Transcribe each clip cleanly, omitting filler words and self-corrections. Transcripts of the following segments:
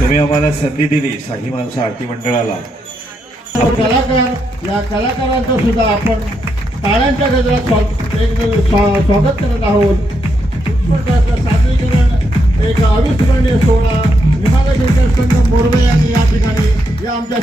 तुम्ही आम्हाला संधी दिली साही माणसं आरती मंडळाला. कलाकार या कलाकारांचं सुद्धा आपण टाळ्यांच्या गजरात स्वागत करत आहोत. उत्स्फूर्त सादरीकरण एक अविस्मरणीय सोहळा विभाग क्रिकेट संघ मोरवे यांनी या ठिकाणी या आमच्या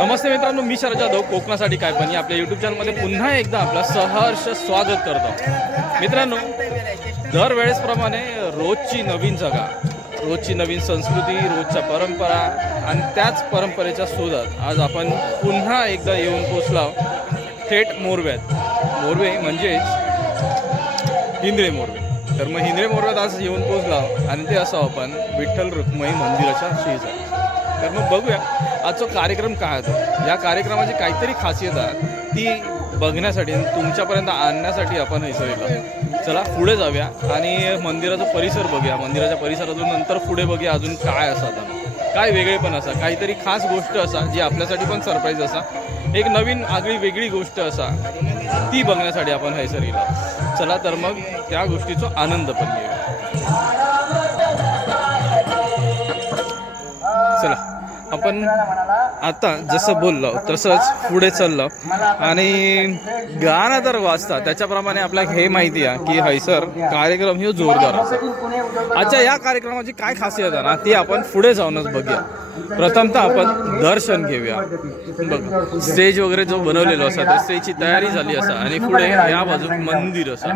नमस्ते मित्रांनो, मी शरद जाधव कोकणासाठी काय पण आपल्या यूट्यूब चॅनलमध्ये पुन्हा एकदा आपलं सहर्ष स्वागत करतो. मित्रांनो, दरवेळेसप्रमाणे रोजची नवीन जगा, रोजची नवीन संस्कृती, रोजच्या परंपरा आणि त्याच परंपरेच्या शोधात आज आपण पुन्हा एकदा येऊन पोचलो थेट मोरव्यात. मोरवे म्हणजेच हिंद्रे मोरवे. तर मग हिंद्रे मोरव्यात आज येऊन पोचलो आणि ते असं आपण विठ्ठल रुक्मिणी मंदिराच्या शेजारी. तर मग बघूया आजचा कार्यक्रम काय होता. या कार्यक्रमाची काहीतरी खासियत आहे ती बघण्यासाठी तुमच्यापर्यंत आणण्यासाठी आपण हे सगळं. चला पुढे जाऊया आणि मंदिराचा परिसर बघूया. मंदिराच्या परिसरातून नंतर पुढे बघूया अजून काय असं, काय वेगळेपण असा, काहीतरी खास गोष्ट असा जी आपल्यासाठी पण सरप्राईज असा, एक नवीन आगळी वेगळी गोष्ट असा ती बघण्यासाठी आपण हैसर गेलो. चला तर मग त्या गोष्टीचा आनंद पण घेऊया. चला आपण आता जसं बोललो तसंच पुढे चाललो आणि गाणं तर वाजता त्याच्याप्रमाणे आपल्याला हे माहिती आहे की हैसर कार्यक्रम हे जोरदार असतो. आजच्या या कार्यक्रमाची काय खासियत आहे ना ती आपण पुढे जाऊनच बघूया. प्रथमतः आपण दर्शन घेऊया. बघ स्टेज वगैरे जो बनवलेलो असा त्या स्टेजची तयारी झाली असा आणि पुढे या बाजूक मंदिर असा.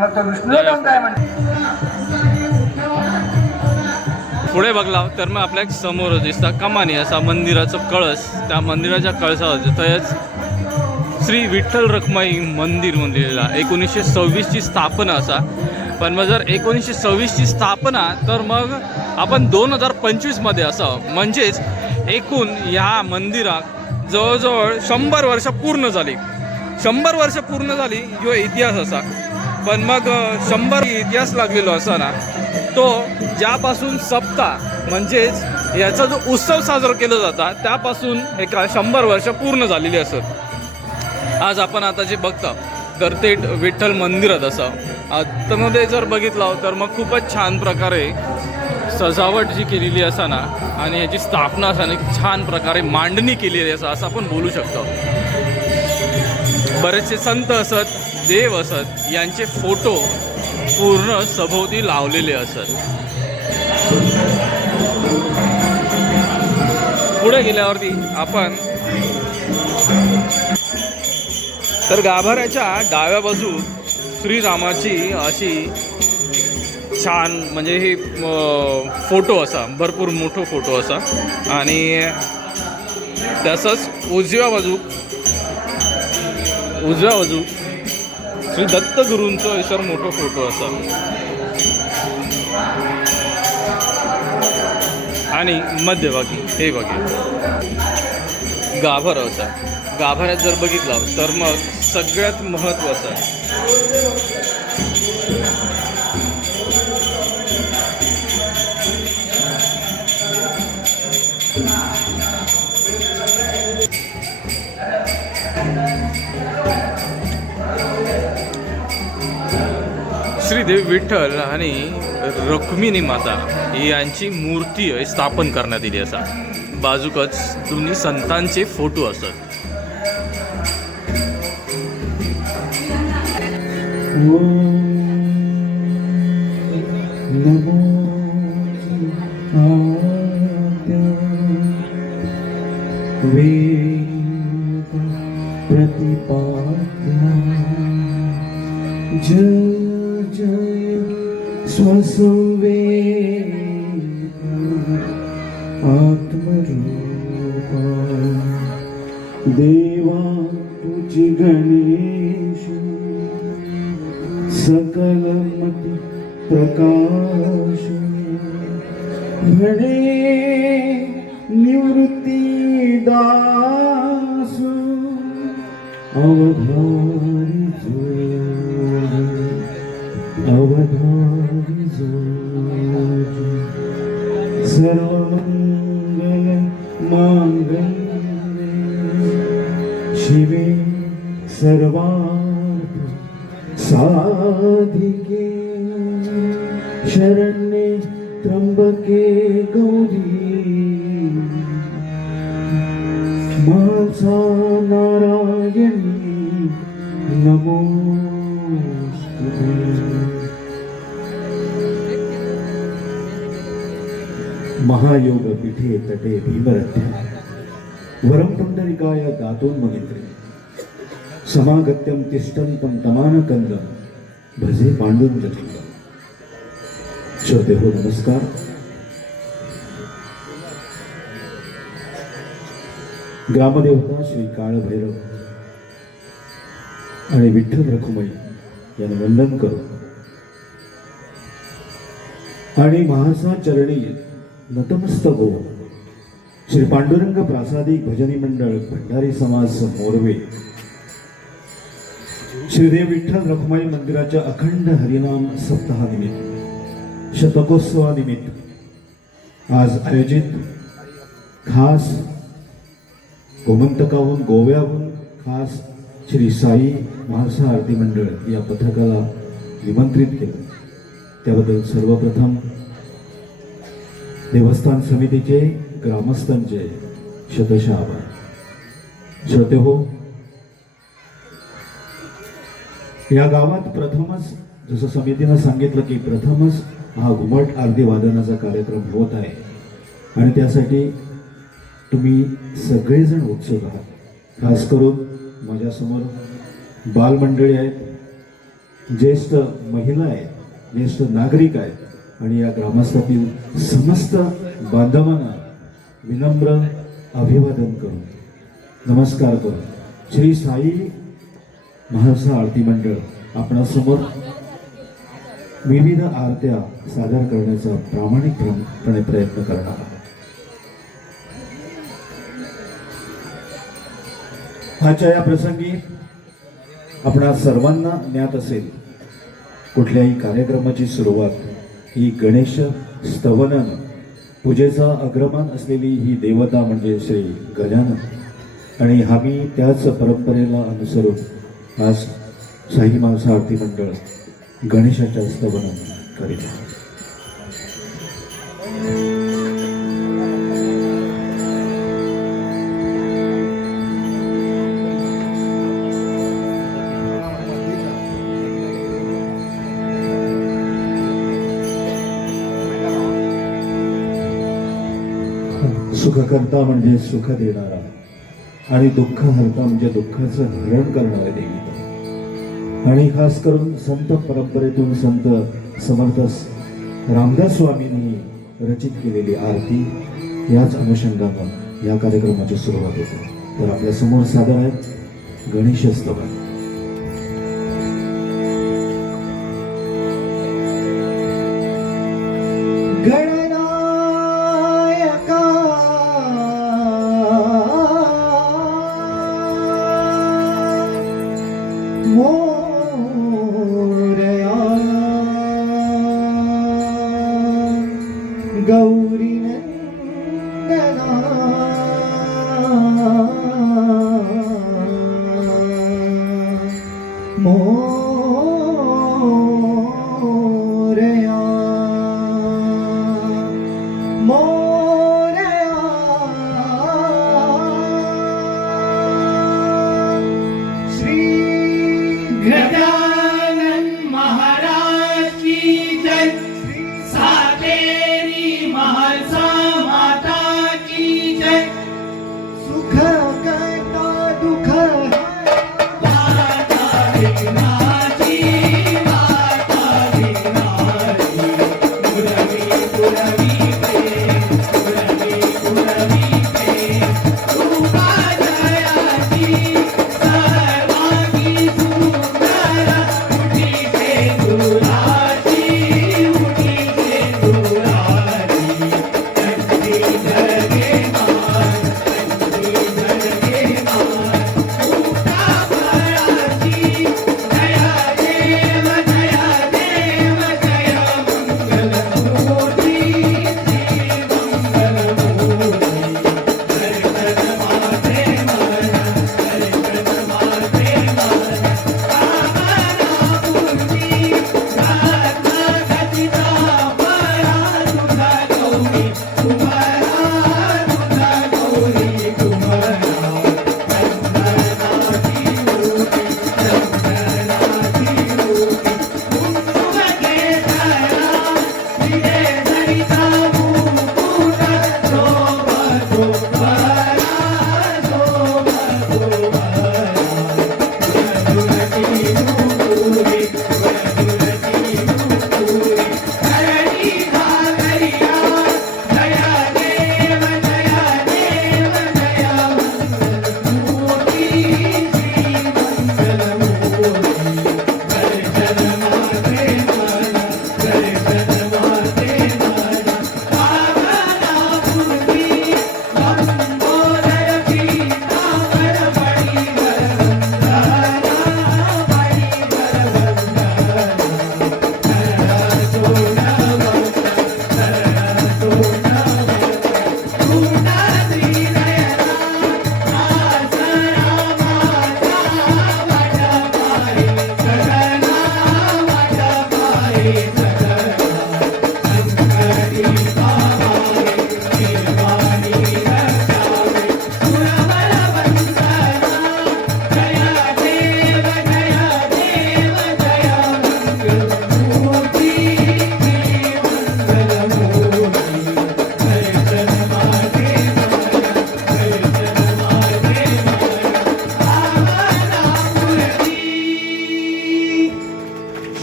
पुढे बघला तर मग आपल्या समोर दिसता कमानी असा मंदिराचा कळस. त्या मंदिराच्या कळसावर तयाच श्री विठ्ठल रखुमाई मंदिर म्हणलेला 1926ची स्थापना असा. पण मग जर 1926ची स्थापना तर मग आपण 2025मध्ये असं म्हणजेच एकूण ह्या मंदिरात जवळजवळ 100 वर्ष पूर्ण झाली. 100 वर्ष पूर्ण झाली ह्यो इतिहास असा. पण मग 100 इतिहास लागलेलो असा ना तो ज्यापासून सप्ताह म्हणजेच याचा जो उत्सव साजरा केला जाता त्यापासून एक 100 वर्ष पूर्ण झालेली असत. आज आपण आता जे बघता तर ते विठ्ठल मंदिरात असं आतमध्ये जर बघितलं तर मग खूपच छान प्रकारे सजावट जी केलेली असा ना आणि याची स्थापना असा छान प्रकारे मांडणी केलेली असा असं आपण बोलू शकतो. बरेचसे संत असत, देव असत, यांचे फोटो पूर्ण सभोवती लावलेले असत. पुढे गेल्यावरती आपण तर गाभाऱ्याच्या डाव्या बाजू श्रीरामाची अशी छान म्हणजे हे फोटो असा, भरपूर मोठा फोटो असा आणि तसंच उजव्या बाजू श्री दत्तगुरूंचा सर मोठा फोटो असा आणि मध्यभागी हे बघा गाभारा असा. गाभाऱ्यात जर बघितलं तर मग सगळ्यात महत्त्वाचा श्रीदेव विठ्ठल आणि रुक्मिणी माता यांची मूर्ती स्थापन करण्यात आली असा. बाजूकच दोन्ही संतांचे फोटो असत. जय स्वसंवेद आत्मरूपा देवा तुझी गणेश सकलमती प्रकाश घडे निवृत्ती दास अवधारी साधिके शरण्ये त्र्यंबके गौरी माझा नारायणी नमोस्तुते. महायोग पीठे तटे भीमरथ्या वरम पुंडरिकाय दातोन्ममित्रे समागत्यम तिष्ठन्तं तमानकंदम भजे पांडुरंगलिंगम. श्रोते हो नमस्कार. ग्रामदेवता श्री काळभैरव आणि विठ्ठल रखुमाई यांना वंदन करू आणि महासा चरणी नतमस्तक होऊन श्री पांडुरंग प्रासादिक भजनी मंडळ भंडारी समाज मोरवे श्रीदेव विठ्ठल रखुमाई मंदिराच्या अखंड हरिनाम सप्ताहानिमित्त शतकोत्सवानिमित्त आज आयोजित खास गोमंतकाहून गोव्याहून खास श्री साई महासा आरती मंडळ या पथकाला निमंत्रित केलं. त्याबद्दल सर्वप्रथम देवस्थान समितीचे ग्रामस्थांचे शतशः आभार. श्रोते हो, या गावात प्रथमच जसं समितीनं सांगितलं की प्रथमच हा घुमट आरती वादनाचा कार्यक्रम होत आहे आणि त्यासाठी तुम्ही सगळेजण उत्सुक आहात. खास करून माझ्यासमोर बालमंडळी आहेत, ज्येष्ठ महिला आहेत, ज्येष्ठ नागरिक आहेत आणि या ग्रामस्थातील समस्त बांधवांना विनम्र अभिवादन करून नमस्कार करून श्री साई महासा आरती मंडळ आपणासमोर विविध आरत्या सादर करण्याचा प्रामाणिकपणे प्रयत्न करणार आहोत. आजच्या या प्रसंगी आपणा सर्वांना ज्ञात असेल, कुठल्याही कार्यक्रमाची सुरुवात ही गणेश स्तवनानं, पूजेचा अग्रमान असलेली ही देवता म्हणजे श्री गजानन, आणि आम्ही त्याच परंपरेला अनुसरून आज साई महासा आरती मंडळ गणेशाच्या स्तवनानं करीत आहोत. सुखकर्ता म्हणजे सुख देणारा आणि दुःख हरता म्हणजे दुःखाचं हरण करणारे देवी. आणि खास करून संत परंपरेतून संत समर्थ रामदास स्वामींनी रचित केलेली आरती याच अनुषंगानं या कार्यक्रमाची सुरुवात होते. तर आपल्या समोर सादर आहेत गणेश स्तवन. मोरया गौरी नंदना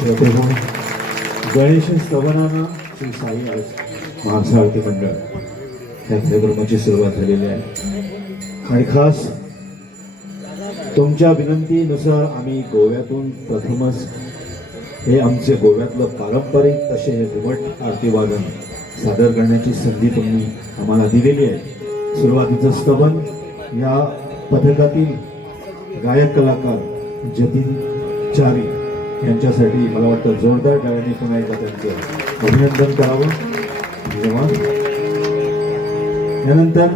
श्रोतेहो, गणेश स्तवनानं श्री साई महाराज आरती मंडळ या कार्यक्रमाची सुरुवात झालेली आहे. आणि खास तुमच्या विनंतीनुसार आम्ही गोव्यातून प्रथमच हे आमचे गोव्यातलं पारंपरिक असे हे घुमट आरती वादन सादर करण्याची संधी तुम्ही आम्हाला दिलेली आहे. सुरुवातीचं स्तवन या पथकातील गायक कलाकार जतीन चारी यांच्यासाठी मला वाटतं जोरदार टाळ्यांनी पुन्हा एकदा त्यांचं अभिनंदन करावं. धन्यवाद. यानंतर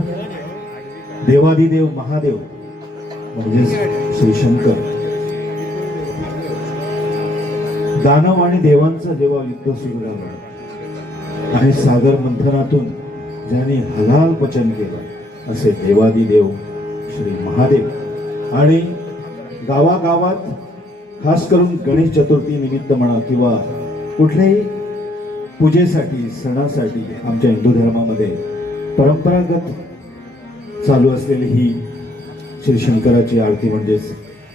देवादिदेव महादेव म्हणजेच श्री शंकर, दानव आणि देवांचं जेव्हा युद्ध सुरू झालं आणि सागर मंथनातून ज्यांनी हलाल पचन केलं असे देवादिदेव श्री महादेव. आणि गावागावात खास करून गणेश चतुर्थी निमित्त म्हणा किंवा कुठल्याही पूजेसाठी सणासाठी आमच्या हिंदू धर्मामध्ये परंपरागत चालू असलेली ही श्री शंकराची आरती म्हणजेच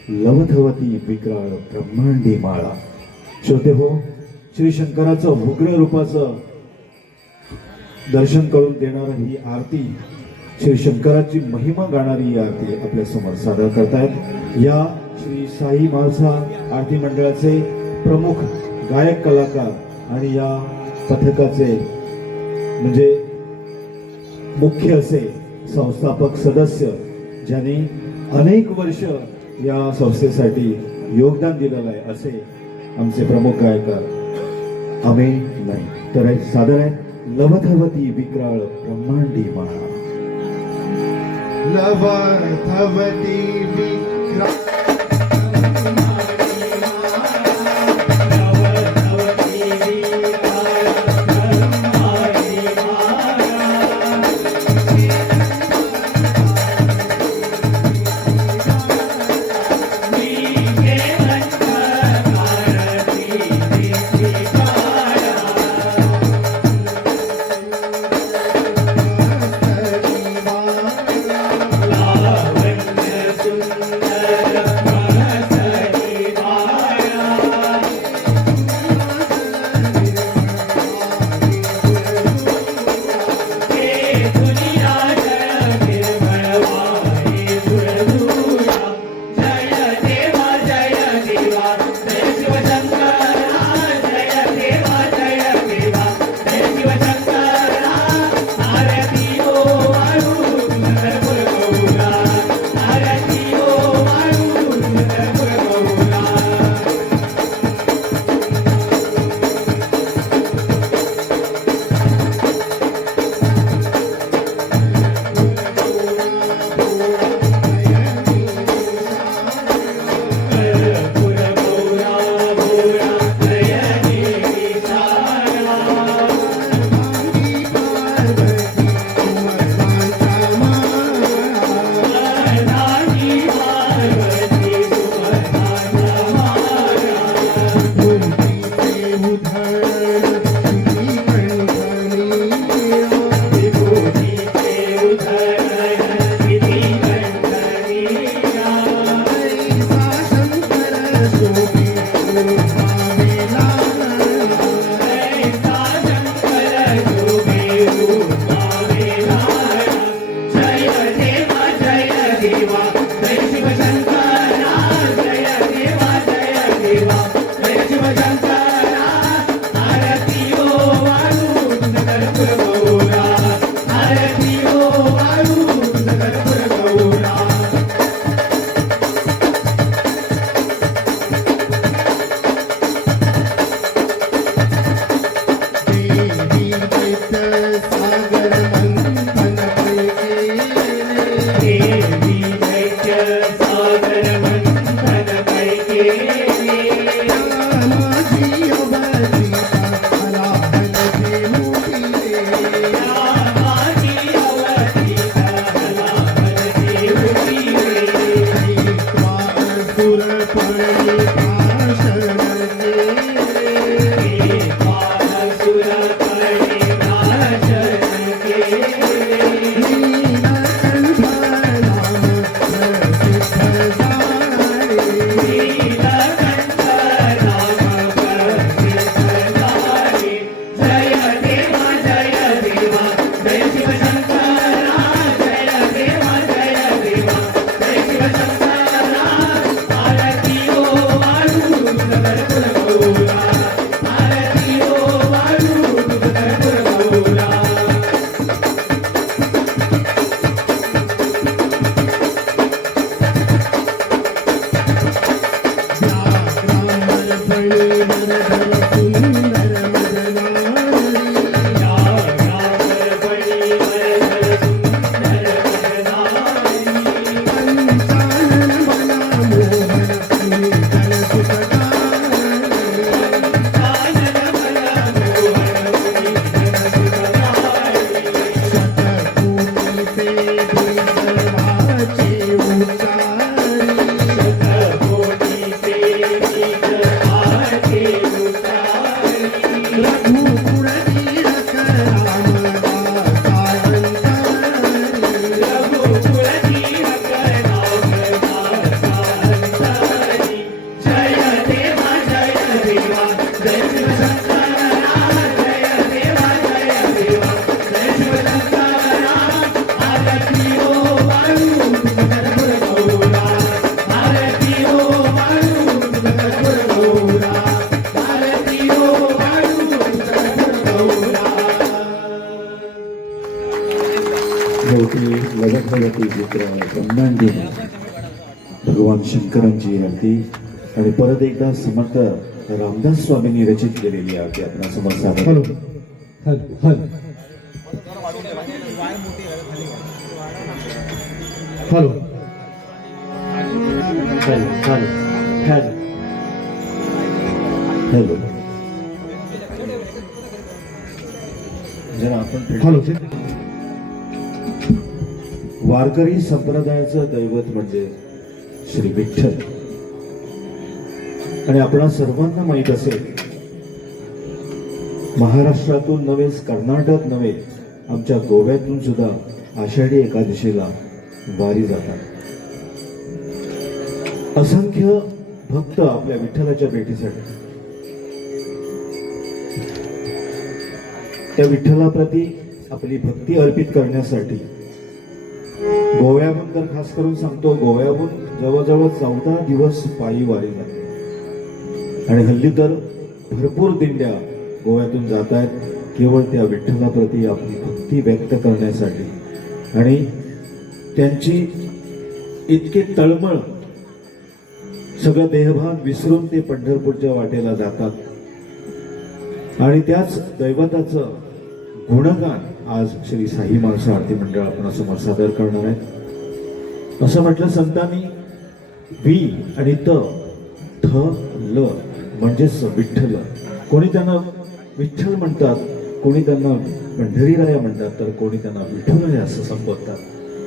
लवधवती विक्राळ ब्रह्मांडी माळा. श्रोते हो, श्री शंकराचं उग्र रूपाचं दर्शन करून देणारी ही आरती, श्री शंकराची महिमा गाणारी ही आरती आपल्या समोर सादर करतायत या श्री साई महालसा आरती मंडळाचे प्रमुख गायक कलाकार आणि या पथकाचे म्हणजे मुख्य असे संस्थापक सदस्य ज्यांनी अनेक वर्ष या संस्थेसाठी योगदान दिलेलं आहे असे आमचे प्रमुख गायकार अमेय नाही तर सादर आहे लवधवती विक्राळ ब्रह्मांडी माळा. लवधवती विक्राळ शेवटी लगत चित्र ब्रह्मांडीने भगवान शंकरांची आरती आणि परत एकदा समर्थ रामदास स्वामींनी रचित केलेली आरती आपण समोर सादर हॅलो हॅलो हॅलो जरा आपण हॅलो वारकरी संप्रदायाचं दैवत म्हणजे श्री विठ्ठल आणि आपणा सर्वांना माहीत असेल महाराष्ट्रातून नव्हेच कर्नाटक नव्हे आमच्या गोव्यातून सुद्धा आषाढी एकादशीला वारी जातात. असंख्य भक्त आपल्या विठ्ठलाच्या भेटीसाठी त्या विठ्ठलाप्रती आपली भक्ती अर्पित करण्यासाठी गोव्याहून तर खास करून सांगतो गोव्याहून जवळजवळ 14 दिवस पायी वारी जाते आणि हल्ली तर भरपूर दिंड्या गोव्यातून जात आहेत केवळ त्या विठ्ठलाप्रती आपली भक्ती व्यक्त करण्यासाठी आणि त्यांची इतकी तळमळ सगळं देहभान विसरून ते पंढरपूरच्या वाटेला जातात आणि त्याच दैवताचं गुणगान आज श्री साई माणसं आरती मंडळ आपणासमोर सादर करणार आहे. असं म्हटलं संतांनी वी आणि थ ल म्हणजेच विठ्ठल. कोणी त्यांना विठ्ठल म्हणतात, कोणी त्यांना पंढरीराया म्हणतात, तर कोणी त्यांना विठ्ठलराया असं संबोधतात.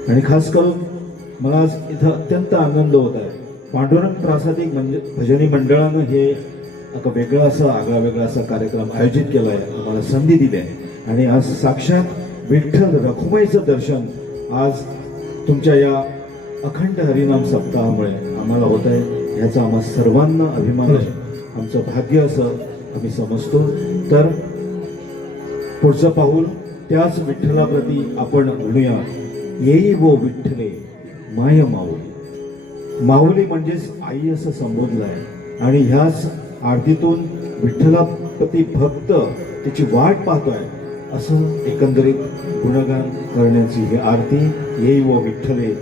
आणि खास करून मला आज इथं अत्यंत आनंद होत आहे. पांडुरंग प्रासादिक म्हणजे भजनी मंडळानं हे एक वेगळा असा आगळा वेगळा असा कार्यक्रम आयोजित केला आहे, आम्हाला संधी दिली आहे आणि आज साक्षात विठ्ठल रखुमाईचं दर्शन आज तुमच्या या अखंड हरिनाम सप्ताहामुळे आम्हाला होत आहे. ह्याचा आम्हा सर्वांना अभिमान आहे, आमचं भाग्य असं आम्ही समजतो. तर पुढचं पाऊल त्याच विठ्ठलाप्रती आपण म्हणूया, येई वो विठ्ठले माय माऊली. माऊली म्हणजेच आई असं संबोधलं आहे आणि ह्याच आरतीतून विठ्ठलाप्रती भक्त त्याची वाट पाहतोय असं एकंदरीत गुणगान करण्याची ही आरती येई व विठ्ठले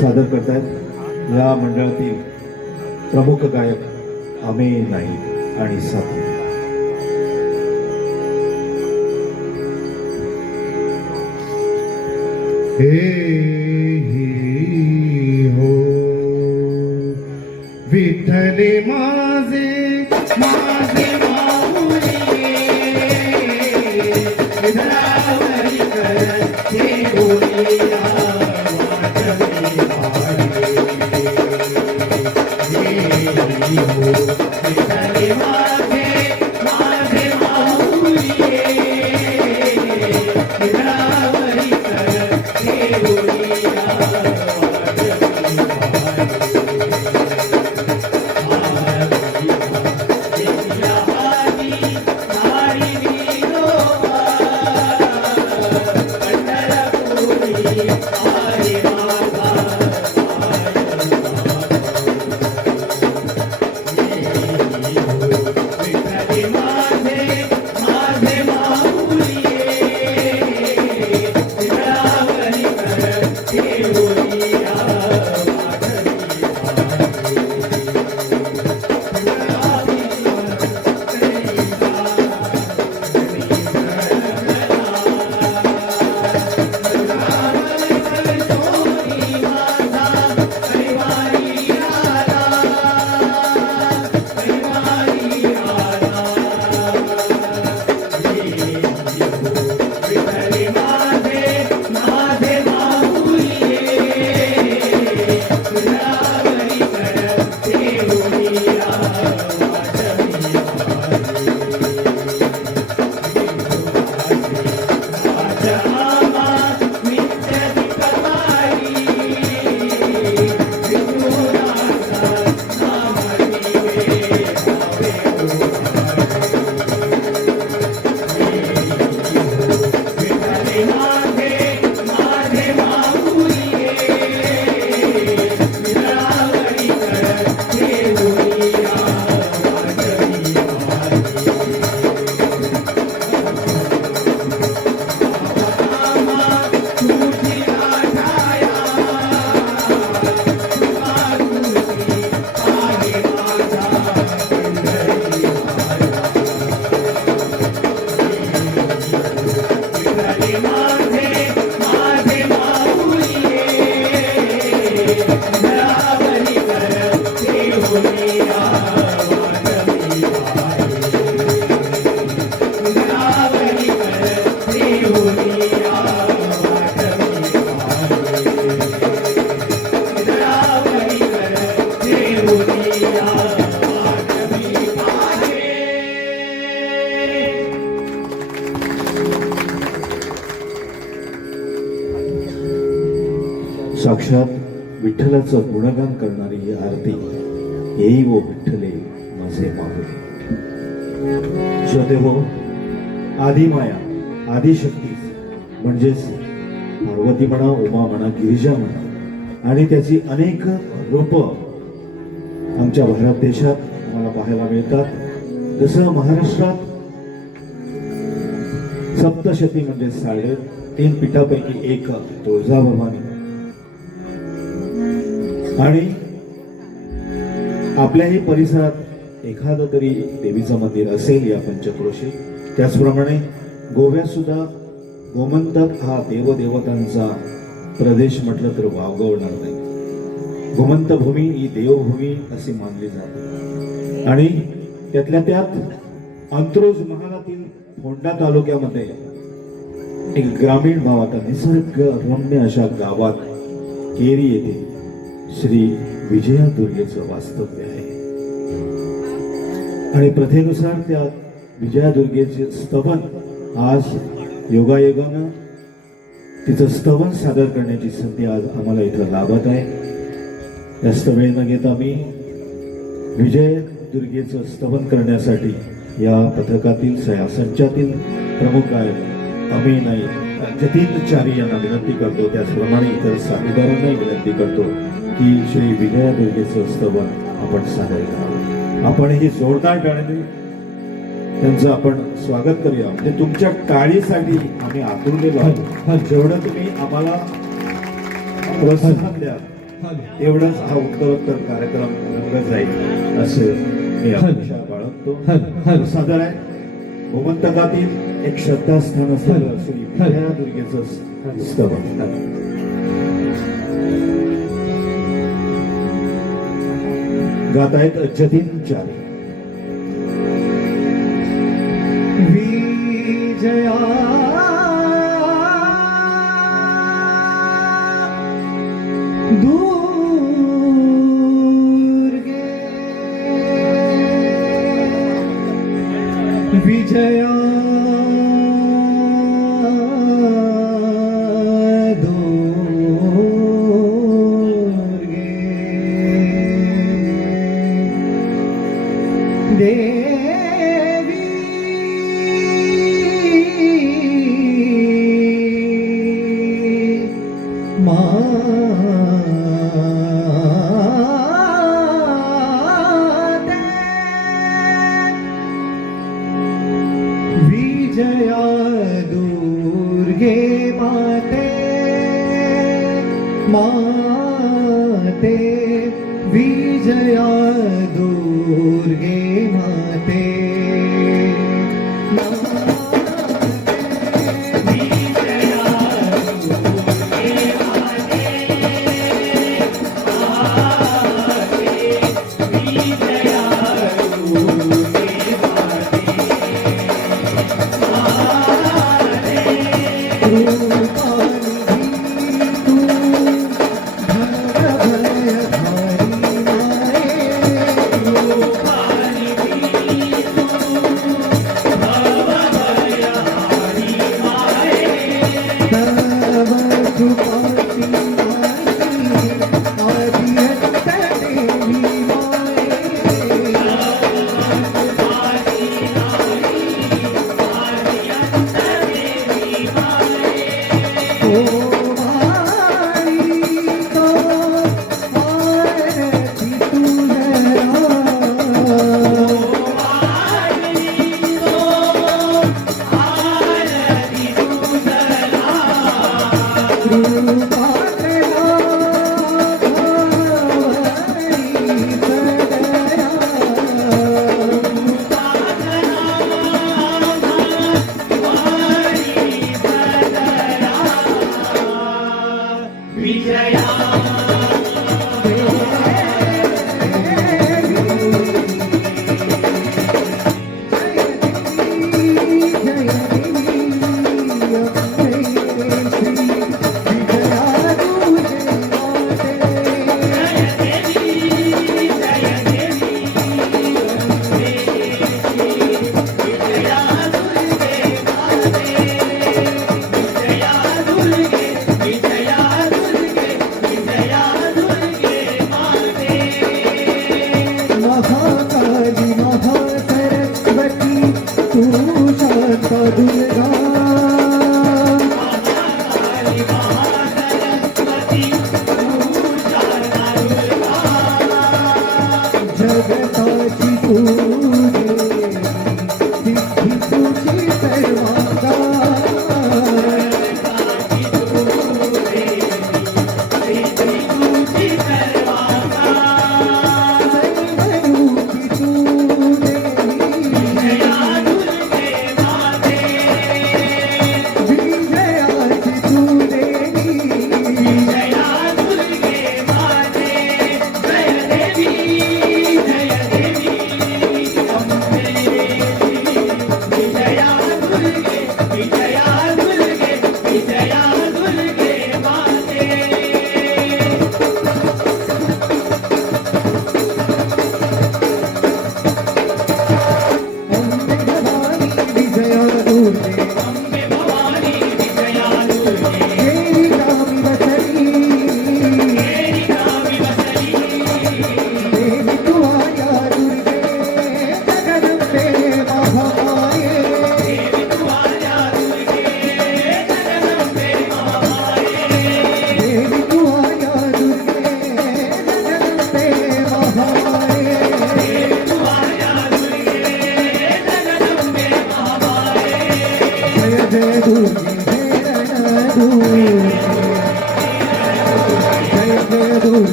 सादर करतायत या मंडळातील प्रमुख गायक अमेय नाईक आणि साथी. हे हो विठ्ठले माझे माझे माऊली विठ्ठलावरी करते बोलिया वाटले पाडे. हे हो विठ्ठले माझे माझे माऊली विठ्ठलावरी करते बोलिया वाटले पाडे. देशात विठ्ठलाचं गुणगान करणारी ही आरती, येई वो विठ्ठले माझे माऊली. श्रोतेहो, आदिमाया, आदिशक्ती म्हणजेच पार्वती म्हणा, उमा म्हणा, गिरिजा म्हणा, आणि त्याची अनेक रूप आमच्या भारत देशात आम्हाला पाहायला मिळतात. जसं महाराष्ट्रात सप्तशती म्हणजे 3.5 पीठापैकी एक तुळजाभवानी, आणि आपल्याही परिसरात एखादं तरी देवीचं मंदिर असेल या पंचक्रोशी. त्याचप्रमाणे गोव्यात सुद्धा गोमंतक हा देवदेवतांचा प्रदेश म्हटलं तर वावगवणार नाही. गोमंत भूमी ही देवभूमी अशी मानली जाते. आणि त्यातल्या त्यात अंत्रोज महालातील फोंडा तालुक्यामध्ये एक ग्रामीण गावात, निसर्ग रम्य अशा गावात केरी येथे श्री विजया दुर्गेचं वास्तव्य आहे. आणि प्रथेनुसार त्या विजया दुर्गेचे स्तवन आज योगायोगानं तिचं स्तवन सादर करण्याची संधी आज आम्हाला इथं लाभत आहे. जास्त वेळ न घेता मी विजय दुर्गेचं स्तवन करण्यासाठी या पथकातील संचातील प्रमुख गायक अमीन जतीनचारी यांना विनंती करतो. त्याचप्रमाणे इतर साथीदारांनाही विनंती करतो की श्री विजया दुर्गेचं स्तवन आपण सादर करावं. आपण ही जोरदार टाळ्यांनी त्यांचं आपण स्वागत करूया. म्हणजे तुमच्या टाळीसाठी आम्ही आतुरलेलो आहोत. जेवढं तुम्ही आम्हाला प्रोत्साहन द्या तेवढंच हा उत्तरोत्तर कार्यक्रम रंगत जाईल असे मी अपेक्षा बाळगतो. सादर आहे गोमंतकातील एक श्रद्धास्थान असलेलं श्री विजया दुर्गेचं स्तवन. गात आहेत जतीनचारी. विजया दुर्गे विजया विजया दुर्गे माते माते विजया दुर्गे माते सिद्धी तुझी सर्वांगा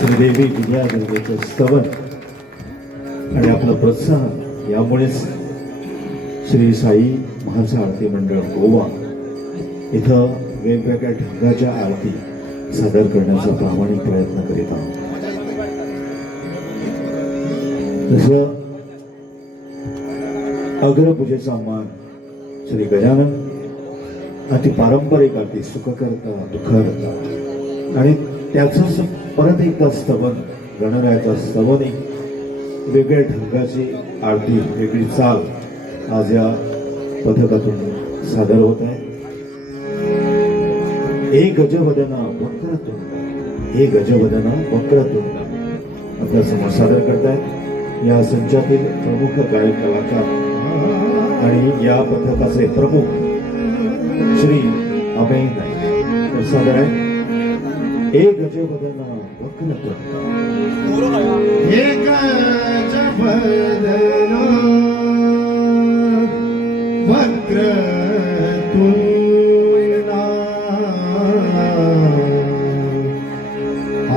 श्रीदेवी विजया दुर्गेचं स्तवन आणि आपलं प्रोत्साहन यामुळेच श्री साई महालसा आरती मंडळ गोवा इथं वेगवेगळ्या ढंगाच्या आरती सादर करण्याचा प्रामाणिक प्रयत्न करीत आहोत. तसं अग्रपूजेचा मान श्री गजानन अति पारंपरिक आरती सुखकर्ता दुःखहर्ता आणि त्याचंच परत एकदा स्तवन गणरायाचा स्तवन एक वेगळ्या ढंगाची आरती वेगळी चाल आज या पथकातून सादर होत आहे. हे गजवदना वक्रतुंड हे गजवदना वक्रतुंड आपल्या समोर सादर करतायत या संचातील प्रमुख गायक कलाकार आणि या पथकाचे प्रमुख श्री अभय नाईक सादर आहे. हे गजवदना वक्रतुंड हे गजवदना वक्रतुंडा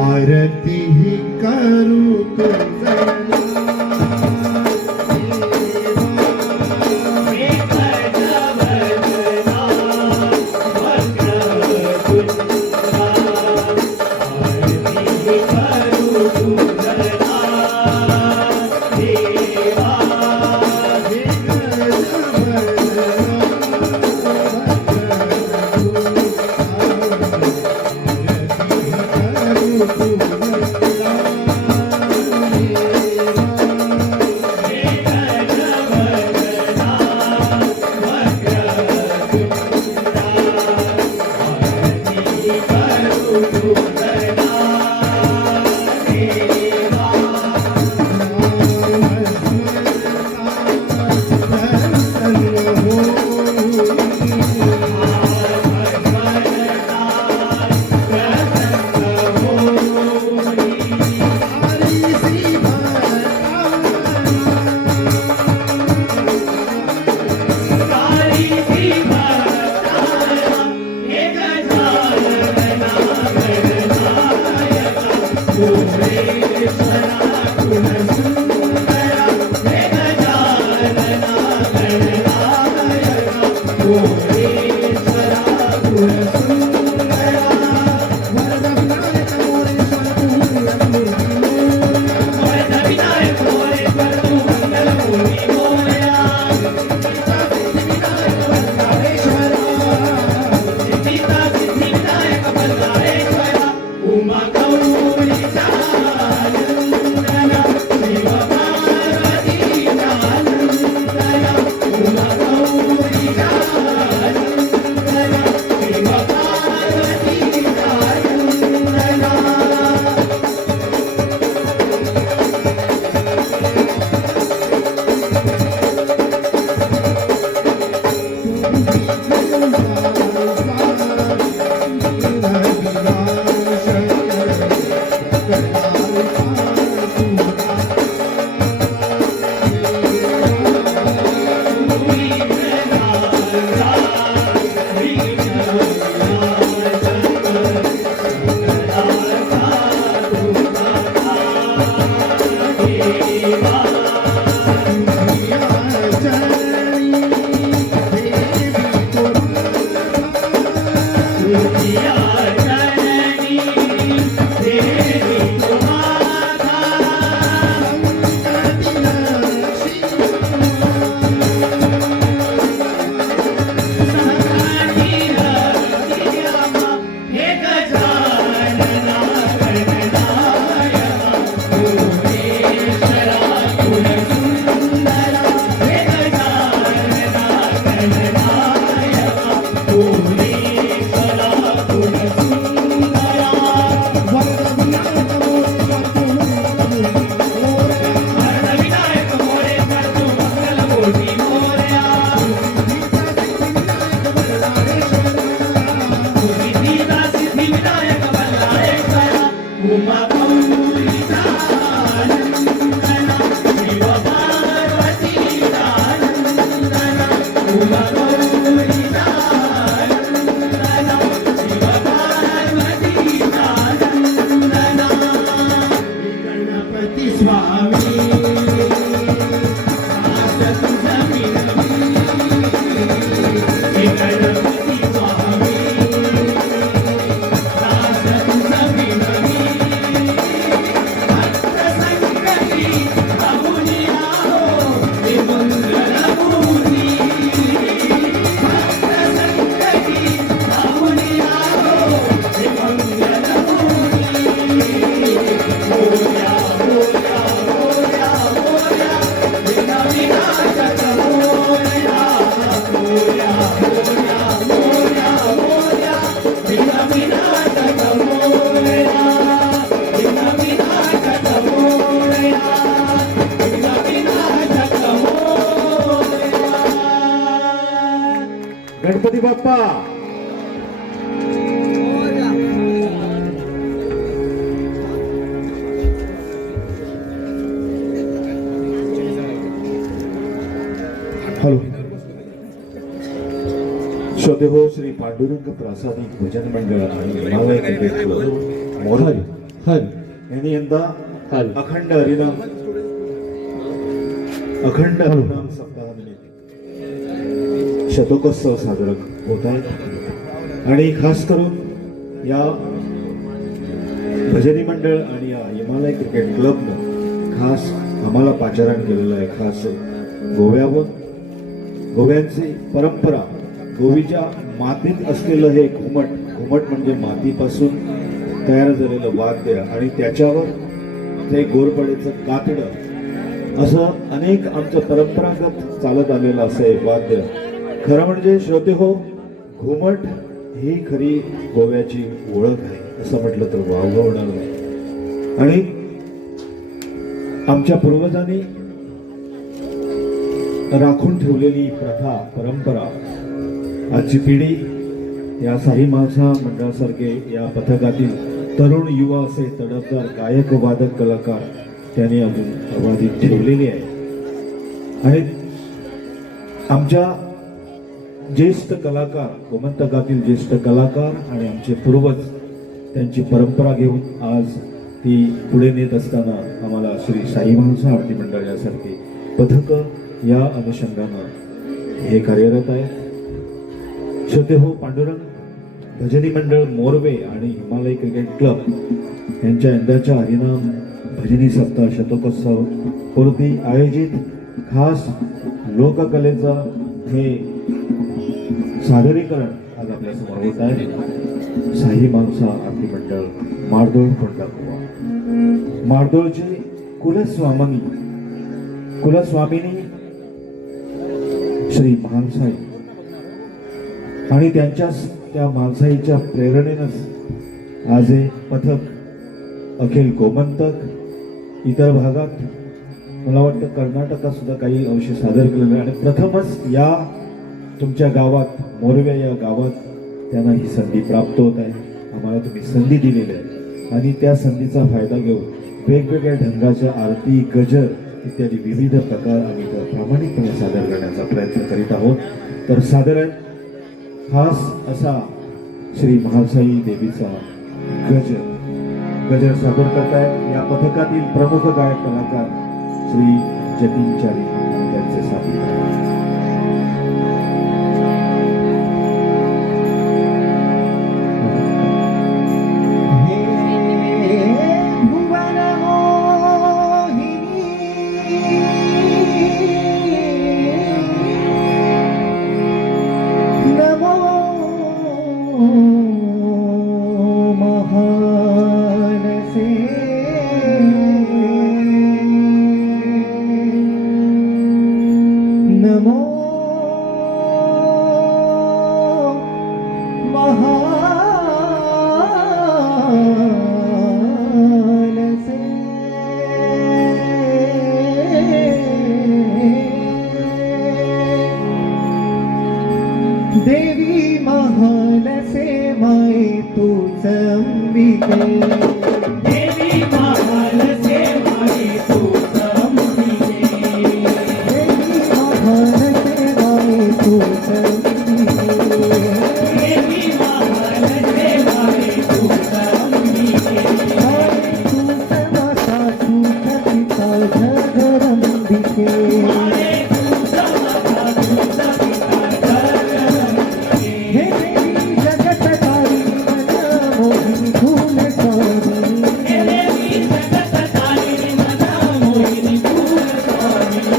आरती करू तुझा देवा गणपती बाप्पा हॅलो. श्रोतेहो, श्री पांडुरंग प्रासादिक भजन मंडळ आणि हिमालय क्रिकेट क्लब मोरारी यांनी यंदा अखंड हरिनाम सप्ताहानिमित्त शतकोत्सव साजरा होत आहे आणि खास करून या भजनी मंडळ आणि या हिमालय क्रिकेट क्लबनं खास आम्हाला पाचारण केलेलं आहे. खास गोव्यांची परंपरा, गोवीच्या मातीत असलेलं हे घुमट म्हणजे मातीपासून तयार झालेलं वाद्य आणि त्याच्यावर ते गोरपडेचं कातडं, असं अनेक आमचं परंपरागत चालत आलेलं असं एक वाद्य. खरं म्हणजे श्रोते हो, घुमट ही खरी गोव्याची ओळख आहे असं म्हटलं तर वावगं होणार नाही. आणि आमच्या पूर्वजांनी राखून ठेवलेली प्रथा, परंपरा आजची पिढी या साई महासा मंडळासारखे या पथकातील तरुण युवा असे तडफदार गायक वादक कलाकार त्यांनी अजून अबाधित ठेवलेली आहे. आणि आमच्या ज्येष्ठ कलाकार, गोमंतकातील ज्येष्ठ कलाकार आणि आमचे पूर्वज त्यांची परंपरा घेऊन आज ती पुढे नेत असताना आम्हाला श्री साई महासा आरती मंडळ यासारखी पथकं या अनुषंगानं हे कार्यरत आहे. श्रोते हो, पांडुरंग भजनी मंडळ मोरवे आणि हिमालय क्रिकेट क्लब यांच्या यंदाच्या हरिनाम भजनी सप्ताह शतकोत्सव पूर्ती आयोजित खास लोककलेचं हे सादरीकरण आज आपल्यासमोर होत आहे. साई महासा आरती मंडळ मारदोळ कोंडाकुवा. मारदोळची कुलस्वामिनी श्री महासाई आणि त्या महासाईच्या प्रेरणेनंच आज हे पथक अखिल गोमंतक इतर भागात, मला वाटतं कर्नाटकात सुद्धा काही अंश सादर केलेले आणि प्रथमच या तुमच्या गावात, मोरवे या गावात त्यांना ही संधी प्राप्त होत आहे. आम्हाला तुम्ही संधी दिलेली आहे आणि त्या संधीचा फायदा घेऊन वेगवेगळ्या ढंगाच्या आरती, गजर इत्यादी विविध प्रकार आम्ही प्रामाणिकपणे सादर करण्याचा प्रयत्न करीत आहोत. तर सादर खास असा श्री महासाई देवीचा गजर सादर करतायत या पथकातील प्रमुख गायक कलाकार श्री जतीनचारी आणि त्यांचे साथीदार. हे भुवन मोहिनी नमो महानसे नमो महानसे देवी महानसे माये तूच अंबिके देवी महानसे माये तूच अंबिके देवी महानसे माये तूच अंबिके देवी महानसे माये तूच अंबिके माये तूच माता तूच पिता जगदंबिके माये तूच माता तूच पिता जगदंबिके हे देवी जगतकारिणी मन मोहिनी फूल स्वामी हे देवी जगतकारिणी मन मोहिनी फूल स्वामी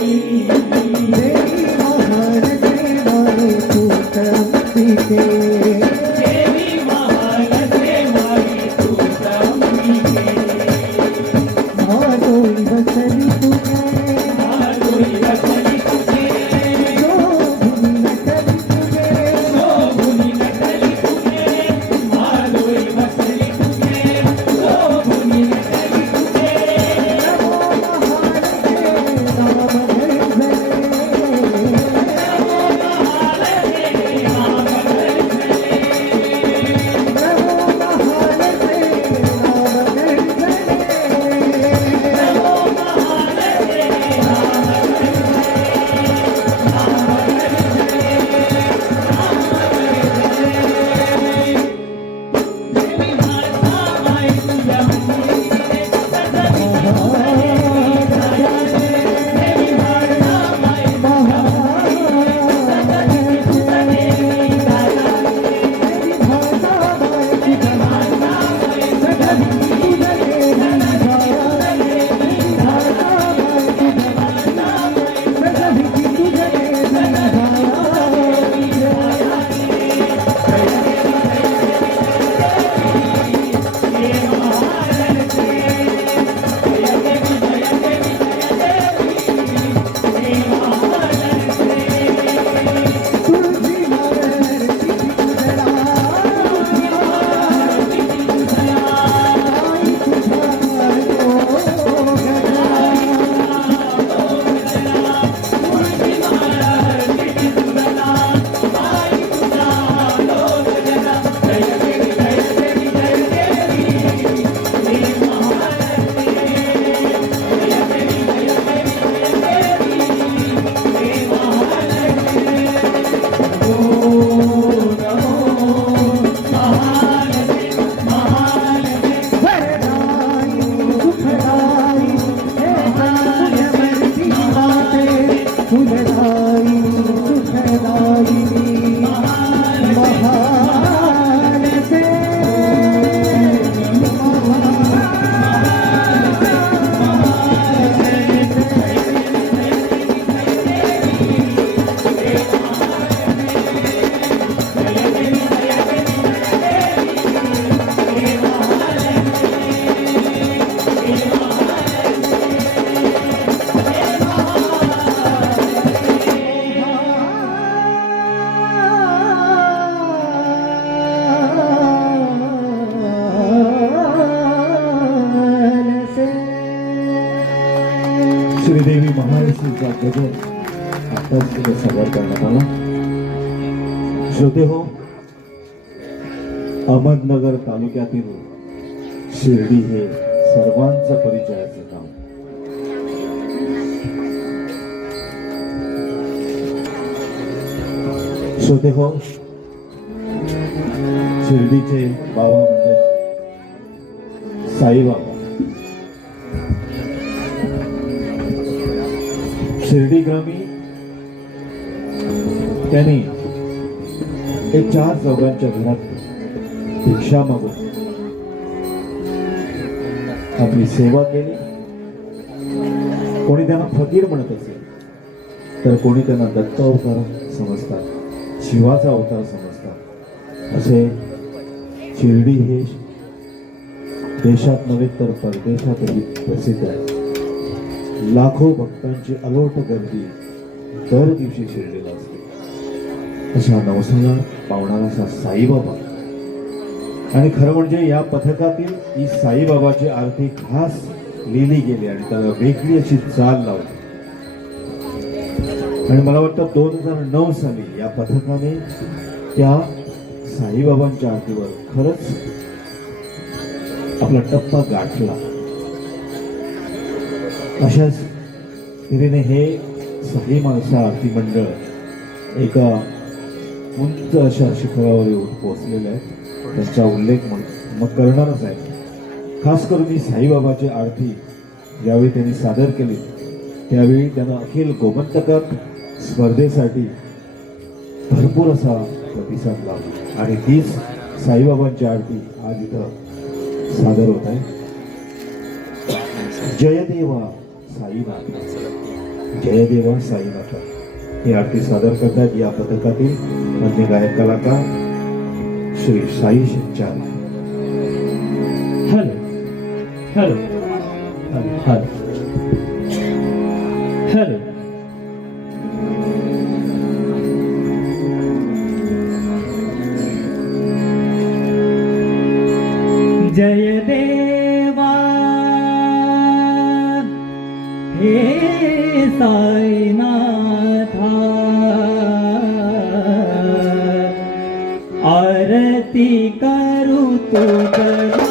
देवी महानसे माये तूच अंबिके देवी महानसे माये तूच अंबिके माधोई बसली तुझे माधोई बसली तुझे शोभुनी नटली तुझे शोभुनी नटली तुझे माधोई बसली तुझे शोभुनी नटली तुझे नमो महानसे नाम गणपते नमो महानसे नाम गणपते नमो महानसे नाम श्रीदेवी महाराष्ट्राचा गजर आताच सादर करण्यात आला. श्रोते हो, अहमदनगर तालुक्यातील शिर्डी हे सर्वांचं परिचयाचं नाव. श्रोते हो, शिर्डीचे बाबा म्हणजे साईबाबा शिर्डीग्रामी त्यांनी एक 4 चौघांच्या घरात भिक्षा मागून आपली सेवा केली. कोणी त्यांना फकीर म्हणत असेल तर कोणी त्यांना दत्त अवतार समजतात, शिवाचा अवतार समजतात. असे शिर्डी हे देशात नव्हे तर परदेशातही प्रसिद्ध आहे. लाखो भक्तांची अलोट गर्दी दर दिवशी शिर्डीला असते. अशा नवसाला पावणारा असा साईबाबा, आणि खरं म्हणजे या पथकातील ही साईबाबाची आरती खास लिहिली गेली आणि त्याला वेगळी अशी चाल लावली. आणि मला वाटतं 2009 साली या पथकाने त्या साईबाबांच्या आरतीवर खरंच आपला टप्पा गाठला. अशाच तऱ्हेने हे साई माणसा आरती मंडळ एका उंच अशा शिखरावर येऊन पोहोचलेले आहेत. त्यांचा उल्लेख मग करणारच आहे. खास करून ही साईबाबाची आरती ज्यावेळी त्यांनी सादर केली त्यावेळी त्यांना अखिल गोमंतकात स्पर्धेसाठी भरपूर असा प्रतिसाद लाभला आणि तीच साईबाबांची आरती आज इथं सादर होत आहे. जयदेवा साईनाथ, जयदेवा साईनाथ ही आरती सादर करतात या पथकातील अन्य गायक कलाकार Shri Sai Shinchar. Hello hello hello hello. जय देवा हे साईनाथा, आरती करू तुझला.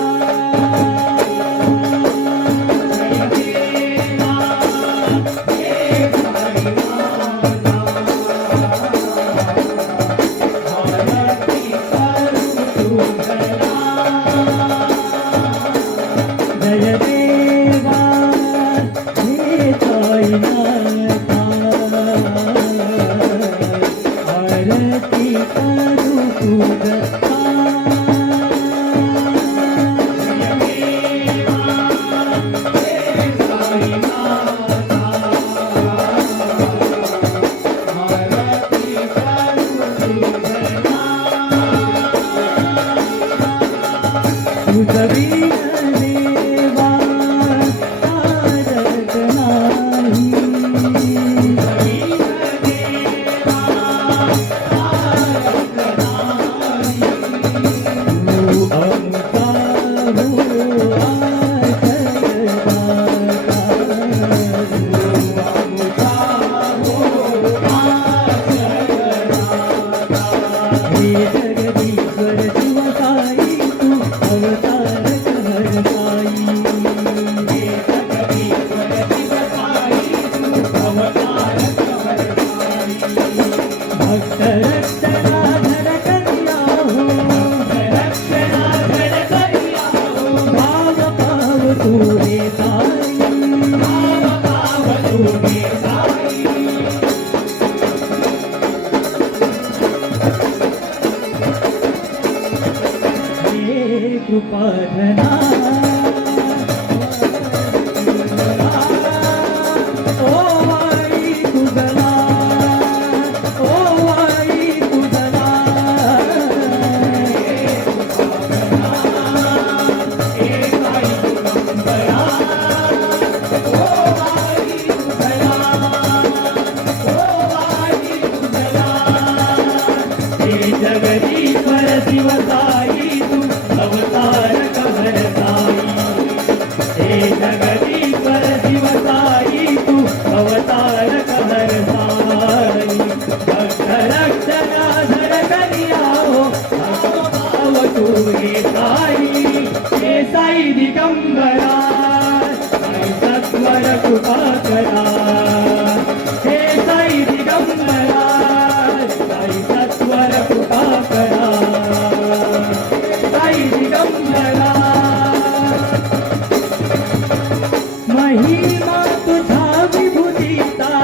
जय देवा हे साईनाथा, आरती करू तुझला. देवा आदत नाही, तू आमचा हे जगदीश्वर शिव साई तू अवतार कर साई. हे जगदीश्वर शिव साई तू अवतार कर साई. भक्त रक्षणाधर करिया हो, रक्षणाधर करिया हो, भाव पाव तू हे साई, भाव पाव तू हे साई. कृपाधना ओ वाई तुझला, ओ वाई तुझला. जगदीश्वर शिव साई तू अवतार कमर साई. हे जगदीश्वर शिव साई तू अवतार कमर साई. भक्त रक्षणाधर करिया हो, भाव तू हे साई. हे साई दिगंबरा, साई सत्वर कृपा करा. हे साई दिगंबरा, साई सत्वर कृपा करा. साई दिगंबरा, महिमा तुझा विभूतीचा,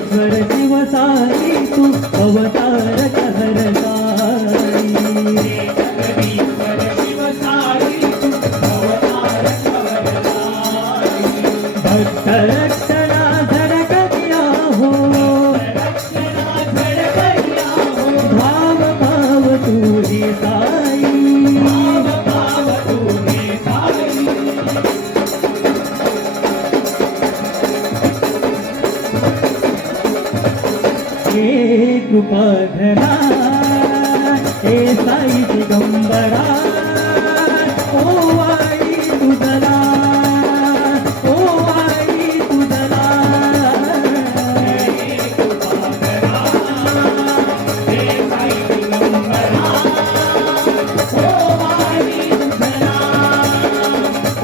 जगदीश्वर शिव साई तू अवतार कहरसाई जगदीश्वर शिव साई तू अवतार कहरसाई भक्त रक्षणा धडकरिया हो भाव भाव तुझी साई भाव तुझी साई हे कृपाधरा हे साई दिगंबरा ओ आई तुझला ओ आई तुझला हे कृपाधरा हे साई दिगंबरा ओ आई तुझला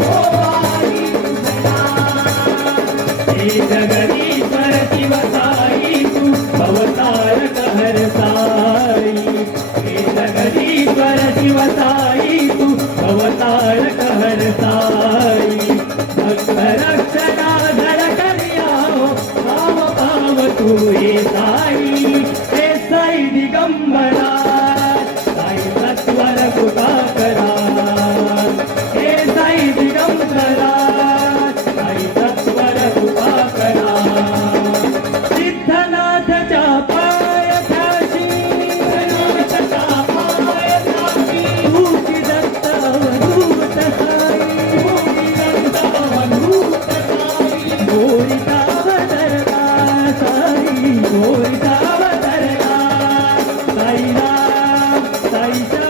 ओ आई तुझला हे जगदीश्वर शिव साई तू अवतार कहर साई हे जगदीश्वर शिव साई तू अवतार कहर साई भक्त रक्षणा धडकरिया हो भाव भाव तू हे साई दिगंबरा साई सत्वर कृपा करा हे साई दिगंबरा साई सत्वर कृपा करा सिद्धनाथच्या पायाशी तुझी दत्त अवधूत साई गोरिता अवतरला साई गोरिता अवतरला साईराम साईचा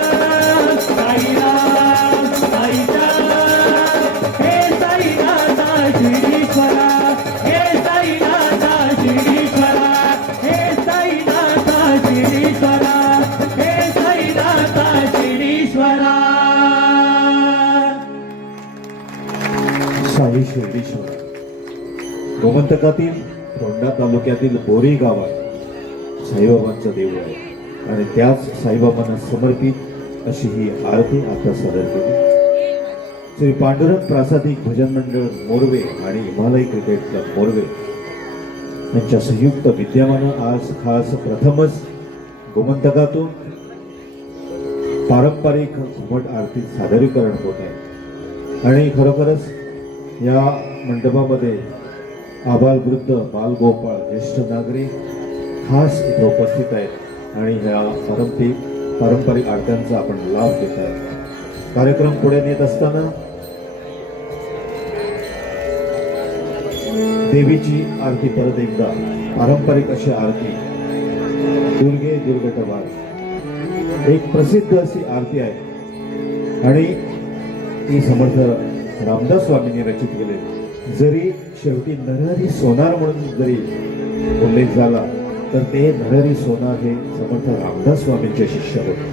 हे साईनाथा शिरीश्वरा हे साईनाथा शिरीश्वरा हे साईनाथा शिरीश्वरा हे साईनाथा शिरीश्वरा साई शिर्डीश्वर गोमंतकातील फोंडा तालुक्यातील बोरी गावात साईबाबांचं देऊळ आहे आणि त्याच साईबाबांना समर्पित अशी ही आरती आता सादर केली. श्री पांडुरंग प्रासादिक भजन मंडळ मोरवे आणि हिमालय क्रिकेट क्लब मोरवे यांच्या संयुक्त विद्यमानं आज खास प्रथमच गोमंतकातून पारंपरिक घुमट आरती सादरीकरण होत आहे आणि खरोखरच या मंडपामध्ये आबालवृद्ध बालगोपाळ ज्येष्ठ नागरिक खास इथे उपस्थित आहेत आणि ह्या पारंपरिक आरत्यांचा आपण लाभ घेत आहे. कार्यक्रम पुढे नेत असताना देवीची आरती परत एकदा पारंपरिक अशी आरती दुर्गे दुर्गटवार एक प्रसिद्ध अशी आरती आहे आणि ती समर्थ रामदास स्वामींनी रचित केले. जरी शेवटी नरहरी सोनार म्हणून जरी उल्लेख झाला तर ते नरहरी सोनार हे समर्थ रामदास स्वामींचे शिष्य होते.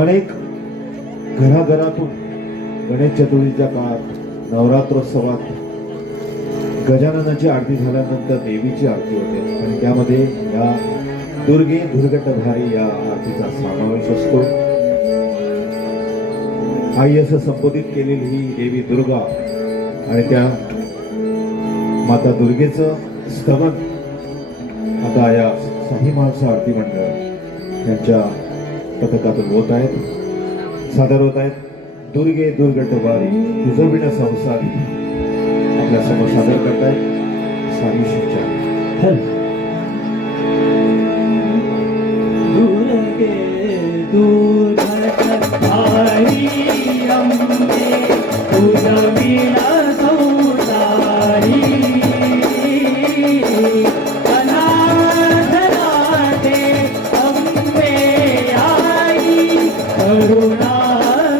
अनेक घराघरातून गणेश चतुर्थीच्या काळात नवरात्रोत्सवात गजाननाची आरती झाल्यानंतर देवीची आरती होते आणि त्यामध्ये या दुर्गे दुर्गटधारी या आरतीचा समावेश असतो. आई असं संबोधित केलेली ही देवी दुर्गा आणि त्या माता दुर्गेचं स्तवन आता या साई महाराज आरती मंडळ यांच्या पथकातून होत आहेत, सादर होत आहेत. दुर्गे दुर्गटवारी तुझं विण संसारी आपल्या समोर सादर करतायत साई शिक्षा. दुर्गे दुर्गटधारी अंबे तुझं विण संसारी अनाथनाथे अंबे आई करुणा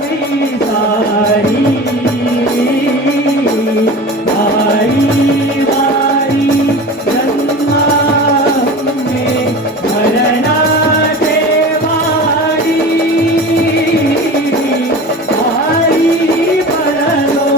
विसारी आई वारी जन्मांबे मरणाचे वारी आई परलो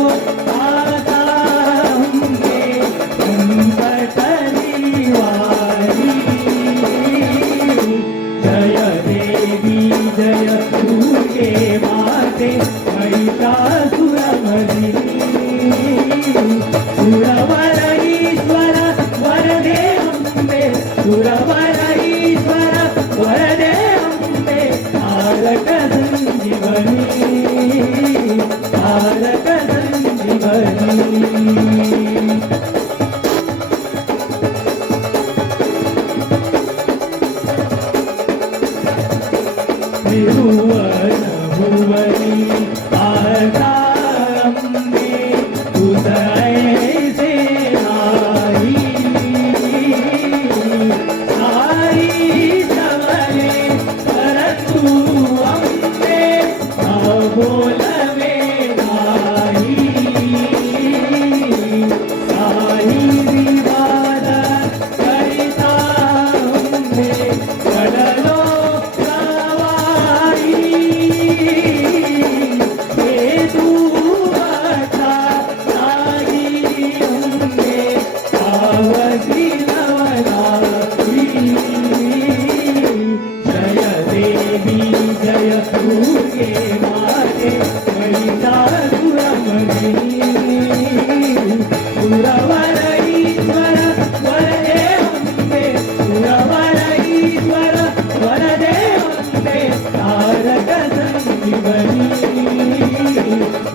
सुरवर ईश्वर वरदे वंदे सुरवर ईश्वर वरदे वंदे तारक संजीवनी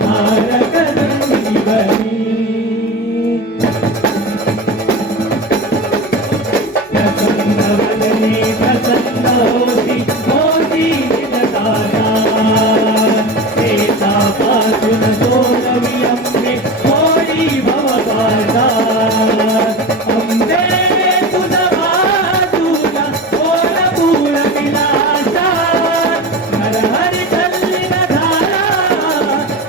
तारक संजीवनी प्रसन्न वदने प्रसन्न होती होती दादा पासून सोनवी अंबे होळी भवपासा अंबे तुझा बाजूला ओर पूर विलासा हर हर कल्लिन धारा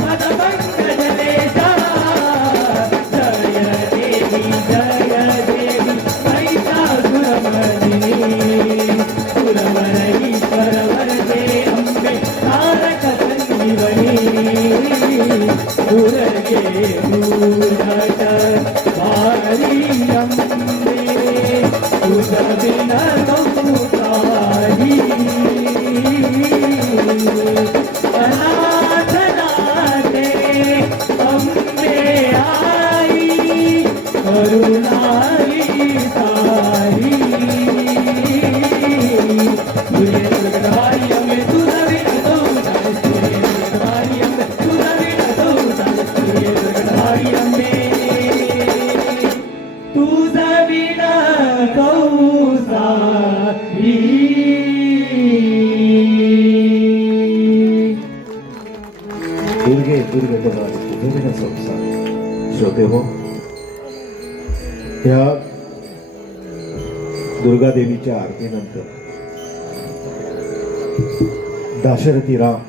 पद पंकज देशा जय देवी महिषासुरमर्दिनी सुरवर ईश्वर वरदे अंबे तारक संजीवनी दुर्गे दुर्घट वारी अंबे तुझ बिन कौताही अनाथ नाथे अंबे आई करुणाई सारी तुझे दुर्गवारी अंबे तुझ बिन कौताही दुर्गवारी अंबे तुझ बिन कौताही दुर्गवारी अंबे तुझ बिन कौताही दुर्गे दुर्गे तुझे संसार. श्रोते हो, त्या दुर्गादेवीच्या आरतीनंतर दाशरथी राम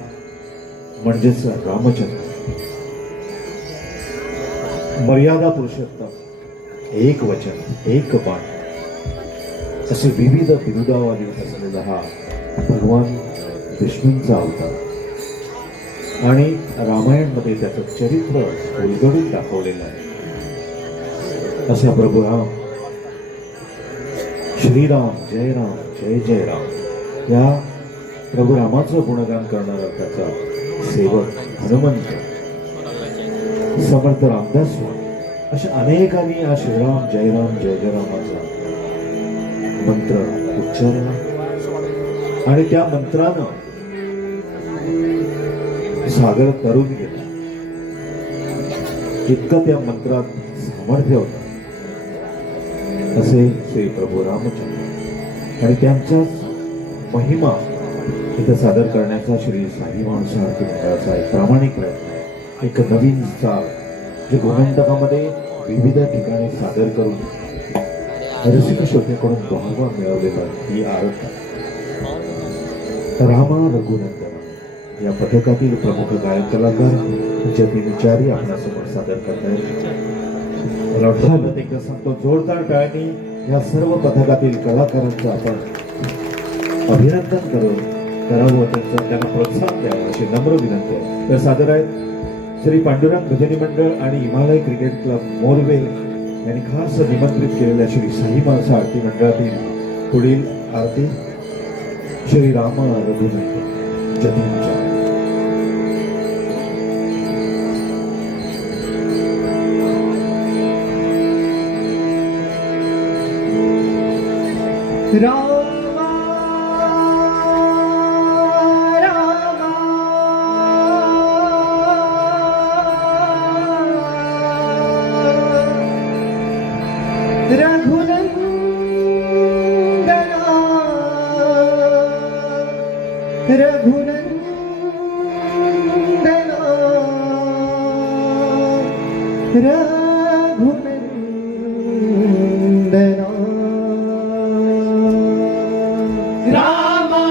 म्हणजेच रामचंद्र मर्यादा पुरुषोत्तम, एक वचन एक बाण असे विविध बिरुदावादी असलेला हा भगवान विष्णूंचा अवतार आणि रामायणमध्ये त्याचं चरित्र उलगडून दाखवलेलं आहे. असा प्रभू राम, श्रीराम जय राम जय जय राम या प्रभू रामाचं गुणगान करणारा त्याचा सेवक हनुमंत, समर्थ रामदास स्वामी अशा अनेकांनी हा श्रीराम जय जय रामाचा मंत्र उच्चारला आणि त्या मंत्रानं सागर तरुण गेला. इतकं त्या मंत्रात सामर्थ्य होतं असे श्री प्रभू रामचंद्र आणि त्यांचाच महिमा इथं सादर करण्याचा श्री साई माणसा आरती मंडळाचा एक प्रामाणिक प्रयत्न आहे. एक नवीन चाल जे गोमंतकामध्ये विविध ठिकाणी सादर करून रसिक श्रोत्याकडून वाहवा मिळवलेला ही आरती रामा रघुनंदन या पथकातील प्रमुख गायक कलाकार जतीनचारी आपल्यासमोर सादर करतायत. मला वाटतं एकदा सांगतो, जोरदार टाळ्यांनी या सर्व पथकातील कलाकारांचं आपण अभिनंदन करावं, त्यांना प्रोत्साहन द्यावं अशी नम्र विनंती आहे. तर सादर आहेत श्री पांडुरंग भजनी मंडळ आणि हिमालय क्रिकेट क्लब मोरवे यांनी खास निमंत्रित केलेल्या श्री साई माणसा आरती मंडळातील पुढील आरती श्री राम रघुनंदन जतीनचारी. रामा रामा रघुनंदना रघुनंदना रघुनंदना रामा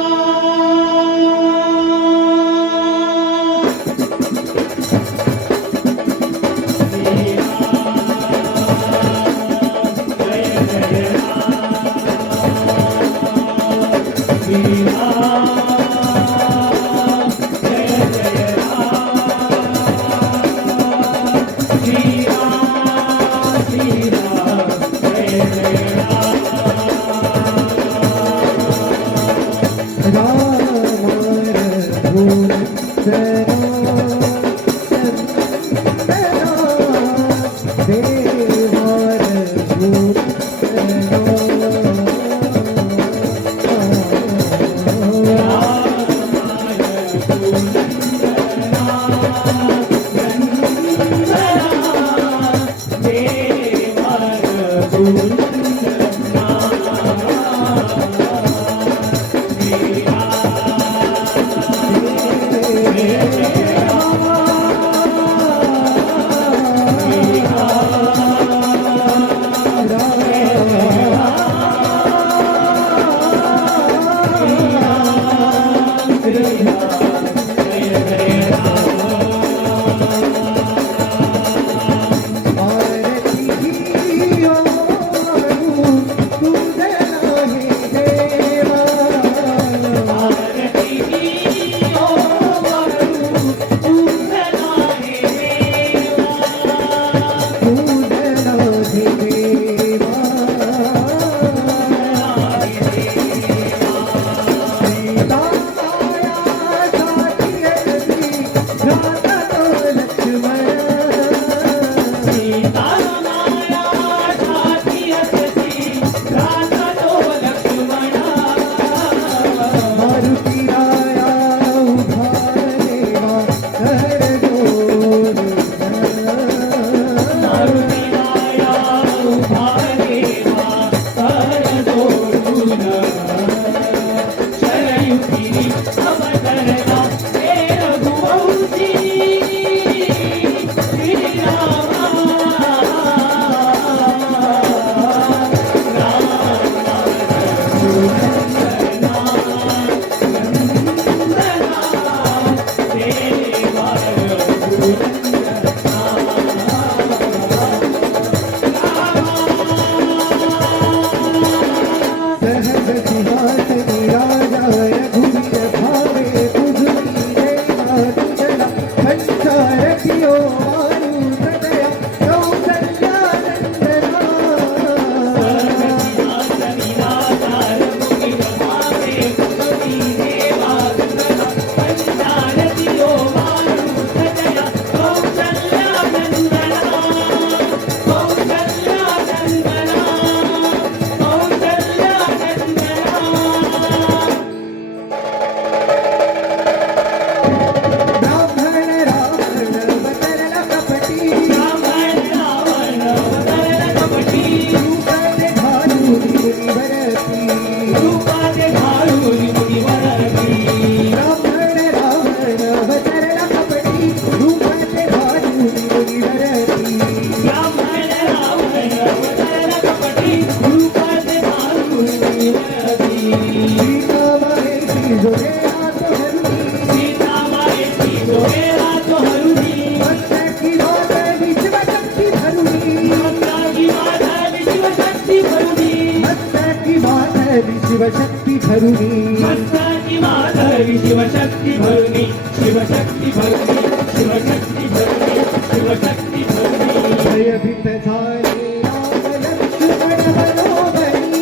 शिवशक्ती भरुनी मस्तकी माधवी शिवशक्ती भरुनी शिवशक्ती भरुनी शिवशक्ती भरुनी शिवशक्ती भरुनी भयभीत झाले राम लक्ष्मण बरोबरी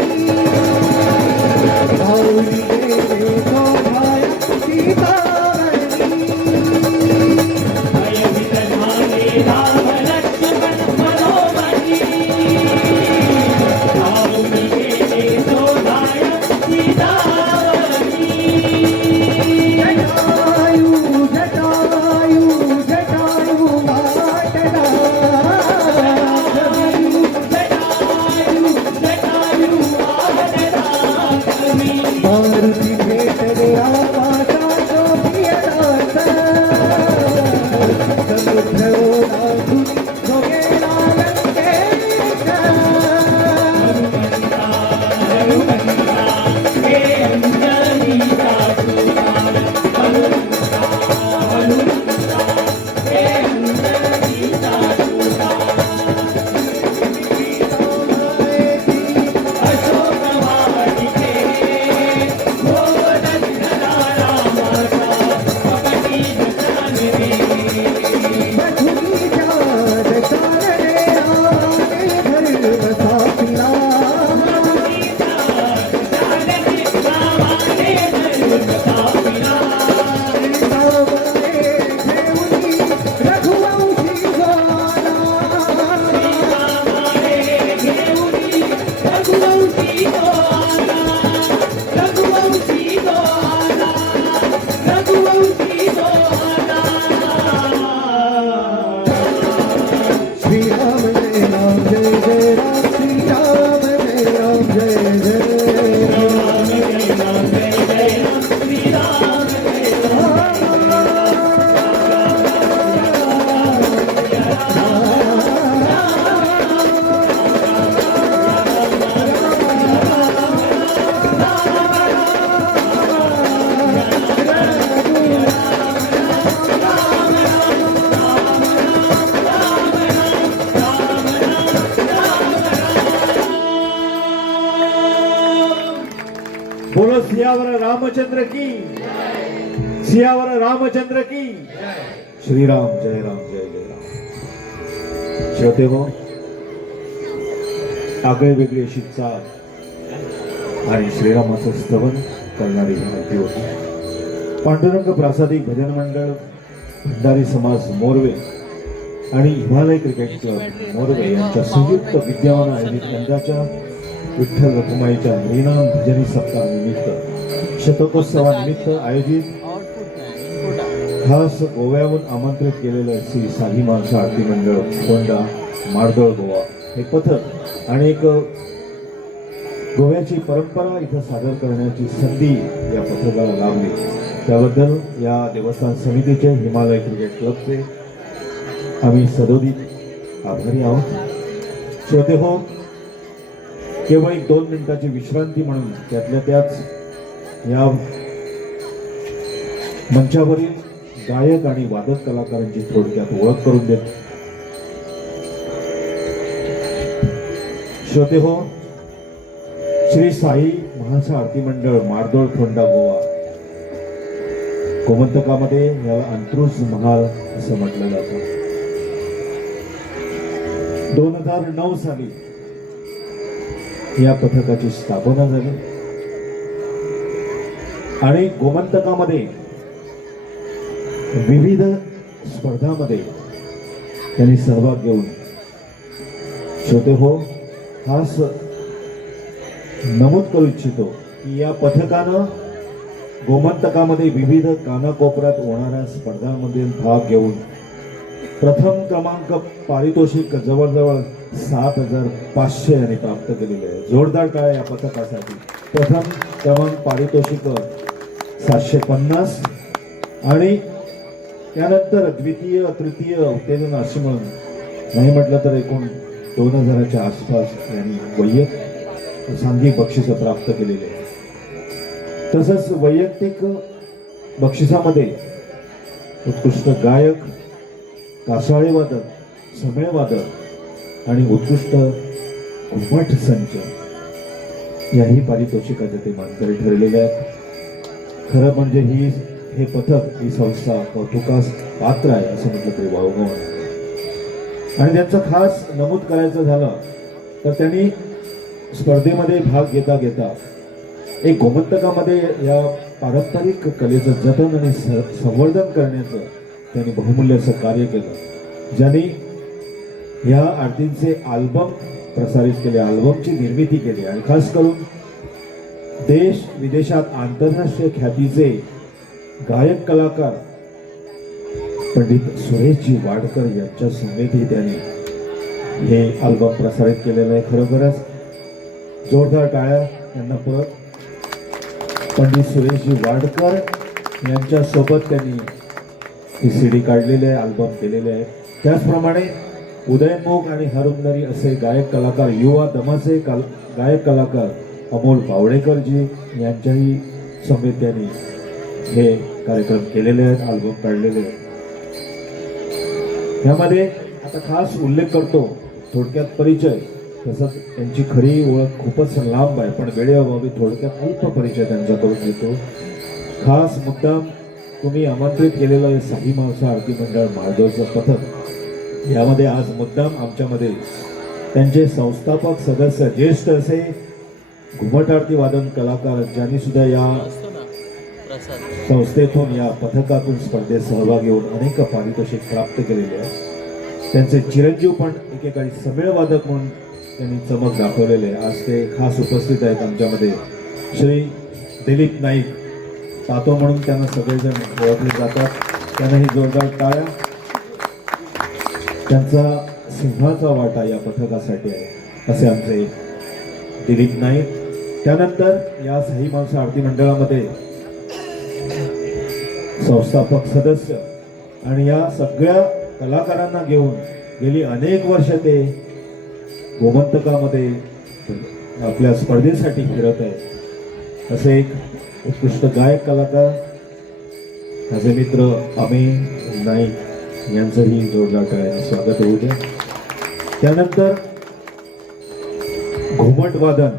भाऊनी गेले शोधाया सीतावरी भयभीत झाले राम लक्ष्मण बरोबरी भाऊनी गेले शोधाया सीतावरी जटायू जटायू बोलो सियावर रामचंद्र की, सियावर रामचंद्र की, श्रीराम जय राम जय जय राम. श्रोते हो, आगळे वेगळी अशी चाल आणि श्रीरामाचं स्तवन करणारी ही माहिती होती. पांडुरंग प्रासादिक भजन मंडळ, भंडारी समाज मोरवे आणि हिमालय क्रिकेट क्लब मोरवे यांच्या संयुक्त विद्यमान आयोजित यंदाच्या विठ्ठल रखुमाईच्या हरिनाम भजनी सप्ताह निमित्त शतकोत्सवानिमित्त आयोजित खास गोव्याहून आमंत्रित केलेलं श्री साई माणसं आरती मंडळ कोंडा मारदळ गोवा हे पथक आणि एक गोव्याची परंपरा इथं सादर करण्याची संधी या पथकाला लाभली. त्याबद्दल या देवस्थान समितीचे, हिमालय क्रिकेट क्लबचे आम्ही सदोदित आभारी आहोत. श्रोते हो, केवळ 1-2 मिनिटाची विश्रांती म्हणून त्यातल्या त्याच या मंचावरील गायक आणि वादक कलाकारांची थोडक्यात ओळख करून देत. श्रोते हो, श्री साई महासा आरती मंडळ मारदोळ फोंडा गोवा, गोमंतकामध्ये याला अंत्रुज महाल असं म्हटलं जातं. 2009 साली या पथकाची स्थापना झाली आणि गोमंतकामध्ये विविध स्पर्धामध्ये त्यांनी सहभाग घेऊन, श्रोते हो, खास नमूद करू इच्छितो की या पथकानं गोमंतकामध्ये विविध कानाकोपऱ्यात होणाऱ्या स्पर्धांमध्ये भाग घेऊन प्रथम क्रमांक पारितोषिक जवळजवळ 7,500 यांनी प्राप्त केलेले आहे. जोरदार टाळ्या या पथकासाठी. प्रथम क्रमांक पारितोषिक 750 आणि त्यानंतर द्वितीय तृतीय उत्तेजन अशी म्हणून नाही म्हटलं तर एकूण 2000च्या आसपास यांनी वैयक्तिक सांघिक बक्षिसं प्राप्त केलेली आहे. तसंच वैयक्तिक बक्षिसामध्ये उत्कृष्ट गायक, कासाळे वादक, समेळ वादक आणि उत्कृष्ट घुमट संच याही पारितोषिकाचे ते मानकरी ठरलेले आहेत. खरं म्हणजे हे पथक, ही संस्था कौतुकास पात्र आहे असं म्हटलं तरी वावगं आहे. आणि त्यांचं खास नमूद करायचं झालं तर त्यांनी स्पर्धेमध्ये भाग घेता घेता एक गोमंतकामध्ये या पारंपरिक कलेचं जतन आणि संवर्धन करण्याचं त्यांनी बहुमूल्य असं कार्य केलं, ज्यांनी या आरतींचे अल्बम प्रसारित केले, अल्बमची निर्मिती केली आणि खास करून देश विदेशात आंतरराष्ट्रीय ख्यातीचे गायक कलाकार पंडित सुरेशजी वाडकर यांच्या समेतही त्यांनी हे अल्बम प्रसारित केलेलं आहे. खरोखरच जोरदार टाळ्या त्यांना परत. पंडित सुरेशजी वाडकर यांच्या सोबत त्यांनी ही CD काढलेली आहे, अल्बम केलेले आहे. त्याचप्रमाणे उदयनमुख आणि हरुंदरी असे गायक कलाकार, युवा दमाचे गायक कलाकार अमोल बावडेकरजी यांच्याही समेत त्यांनी हे कार्यक्रम केलेले आहेत, अल्बम काढलेले आहेत. यामध्ये आता खास उल्लेख करतो, थोडक्यात परिचय, तसंच त्यांची खरी ओळख खूपच लांब आहे, पण वेळेअभावी थोडक्यात अल्प परिचय त्यांचा करून देतो. खास मुद्दाम तुम्ही आमंत्रित केलेलं आहे साई मावसा आरती मंडळ मारदोळचं पथक. यामध्ये आज मुद्दाम आमच्यामध्ये त्यांचे संस्थापक सदस्य, ज्येष्ठ असे घुमट आरती वादन कलाकार, ज्यांनी सुद्धा या संस्थेतून, या पथकातून स्पर्धेत सहभाग घेऊन अनेक पारितोषिक प्राप्त केलेले आहे. त्यांचे चिरंजीव पण एकेकाळी समेळ वादक म्हणून त्यांनी चमक दाखवलेले. आज ते खास उपस्थित आहेत आमच्यामध्ये. श्री दिलीप नाईक, तातो म्हणून त्यांना सगळेजण ओळखले जातात, त्यांनाही जोरदार टाळ्या. त्यांचा सिंहाचा वाटा या पथकासाठी आहे असे आमचे दिलीप नाईक. त्यानंतर या साई माणसं आरती मंडळामध्ये संस्थापक सदस्य आणि या सगळ्या कलाकारांना घेऊन गेली अनेक वर्ष ते गोमंतकामध्ये आपल्या स्पर्धेसाठी फिरत आहेत. असे एक उत्कृष्ट गायक कलाकार, माझे मित्र अमित नाईक यांचंही जोरदार टाळ्याने स्वागत होऊ दे. त्यानंतर घुमट वादन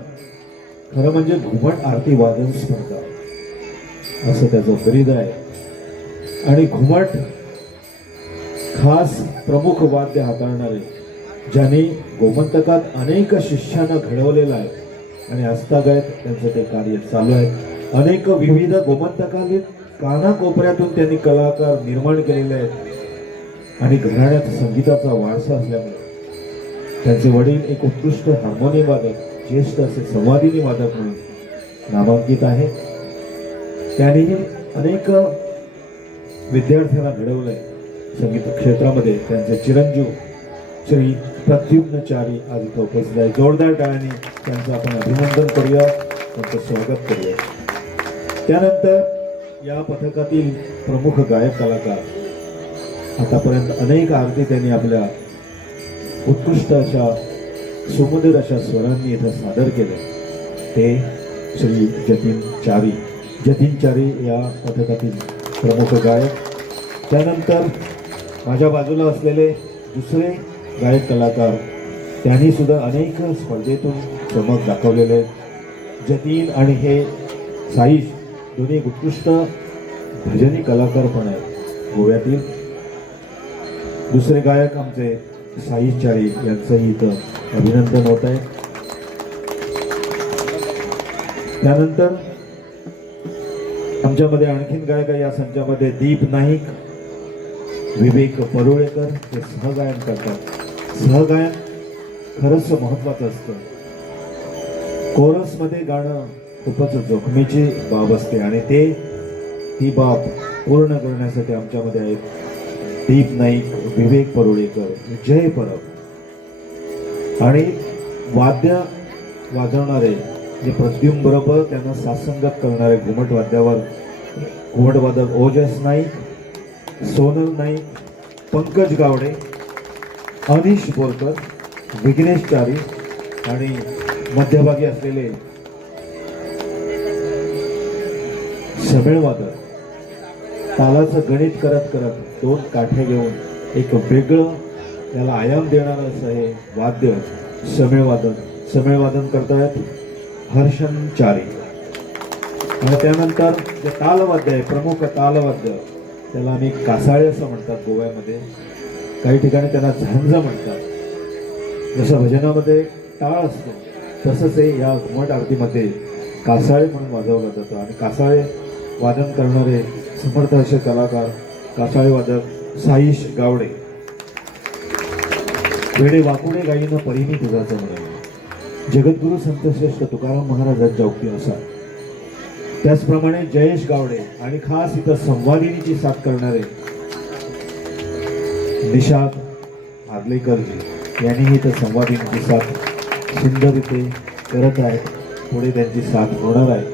खरं म्हणजे घुमट आरती वादन स्पर्धा असं त्याचं बिरुद आहे. आणि घुमट खास प्रमुख वाद्य हाताळणारे, ज्यांनी गोमंतकात अनेक शिष्यांना घडवलेलं आहे आणि आजतागायत त्यांचं ते कार्य चालू आहे. अनेक विविध गोमंतकातील कानाकोपऱ्यातून त्यांनी कलाकार निर्माण केलेले आहेत आणि घराण्यात संगीताचा वारसा असल्यामुळे त्यांचे वडील एक उत्कृष्ट हार्मोनियम वादक, ज्येष्ठ असे संवादिनी वादक म्हणून नामांकित आहे. त्यांनीही अनेक विद्यार्थ्यांना घडवलंय संगीत क्षेत्रामध्ये. त्यांचे चिरंजीव श्री प्रद्युम्नचारी आज इथं उपस्थित आहे. जोरदार टाळ्यांनी त्यांचं आपण अभिनंदन करूया, त्यांचं स्वागत करूया. त्यानंतर या पथकातील प्रमुख गायक कलाकार, आतापर्यंत अनेक आरती त्यांनी आपल्या उत्कृष्ट अशा सुमधुर अशा स्वरांनी इथं सादर केले, ते श्री जतीन चारी या पथकातील प्रमुख गायक. त्यानंतर माझ्या बाजूला असलेले दुसरे गायक कलाकार, त्यांनी सुद्धा अनेक स्पर्धेतून चमक दाखवलेले आहेत. जतीन आणि हे साईश दोन्ही उत्कृष्ट भजनी कलाकार पण आहेत गोव्यातील. दुसरे गायक आमचे साईश चारी यांचंही इथं अभिनंदन होत आहे. त्यानंतर आमच्यामध्ये आणखीन गायक आहे या संचामध्ये दीप नाईक, विवेक परुळेकर हे सहगायन करतात. सहगायन खरंच महत्वाचं असतं. कोरसमध्ये गाणं खूपच जोखमीची बाब असते आणि ती बाब पूर्ण करण्यासाठी आमच्यामध्ये आहेत दीप नाईक, विवेक परुळेकर, जय परब आणि वाद्य वाजवणारे जे प्रद्युम बरोबर त्यांना साथसंगत करणारे घुमट वाद्यावर घुमट वादक ओजस नाईक, सोनल नाईक, पंकज गावडे, अनिश बोरकर, विघ्नेश चारी आणि मध्यभागी असलेले समेळ वादक. तालाचं गणित करत करत दोन काठ्या घेऊन एक वेगळं त्याला आयाम देणारं असं हे वाद्य समेळ वादन करतायत हर्षन चारी. आणि त्यानंतर जे तालवाद्य आहे, प्रमुख तालवाद्य, त्याला आम्ही कासाळे असं म्हणतात गोव्यामध्ये, काही ठिकाणी त्यांना झांज म्हणतात. जसं भजनामध्ये टाळ असतो तसंच हे या घुमट आरतीमध्ये कासाळे म्हणून वाजवलं जातं. आणि कासाळे वादन करणारे समर्थ असे कलाकार कासाळे वादक साईश गावडे. वेडे वाकुडे गायीनं परिणी तुझाचं म्हणाले, जगद्गुरु संतश्रेष्ठ तुकाराम महाराजांच्या उक्तीनुसार. त्याचप्रमाणे जयेश गावडे आणि खास इथं संवादिनीची साथ करणारे निषाद आर्लेकरजी यांनीही इथं संवादिनीची साथ सुंदर इथे करत आहेत. पुढे त्यांची साथ होणार आहे.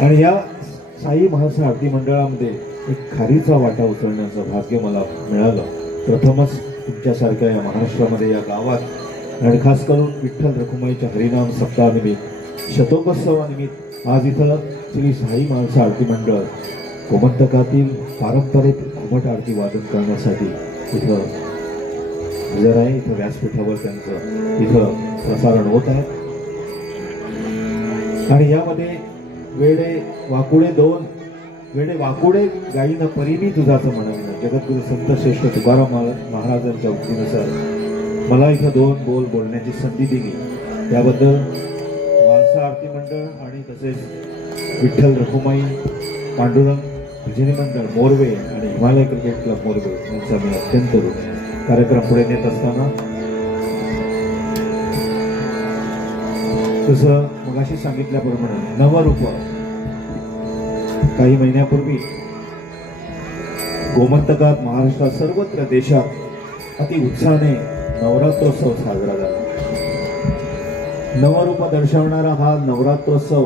आणि या साई महाराष्ट्र आरती मंडळामध्ये एक खारीचा वाटा उचलण्याचं भाग्य मला मिळालं. प्रथमच तुमच्यासारख्या या महाराष्ट्रामध्ये या गावात आणि खास करून विठ्ठल रखुमाईच्या हरिनाम सप्ताहानिमित्त शतकोत्सवानिमित्त आज इथं श्री साई महाराष्ट्र आरती मंडळ गोमंतकातील पारंपरिक घुमट आरती वादन करण्यासाठी इथं हजर आहे. इथं व्यासपीठावर त्यांचं इथं प्रसारण होत आहे. आणि यामध्ये वेडे वाकुडे गायीनं परिणी तुझाचं म्हणाले, जगद्गुरु संत श्रेष्ठ तुकाराम महाराजांच्या उक्तीनुसार मला इथं दोन बोल बोलण्याची संधी दिली. त्याबद्दल मानसा आरती मंडळ आणि तसेच विठ्ठल रखुमाई पांडुरंग भजनी मंडळ मोरवे आणि हिमालय क्रिकेट क्लब मोरवे यांचा मी अत्यंत कार्यक्रम पुढे नेत असताना तसं मगाशी सांगितल्याप्रमाणे नवरूप काही महिन्यापूर्वी गोमंतकात महाराष्ट्रात सर्वत्र देशात अति उत्साहाने नवरात्रोत्सव साजरा झाला. नवरूप दर्शवणारा हा नवरात्रोत्सव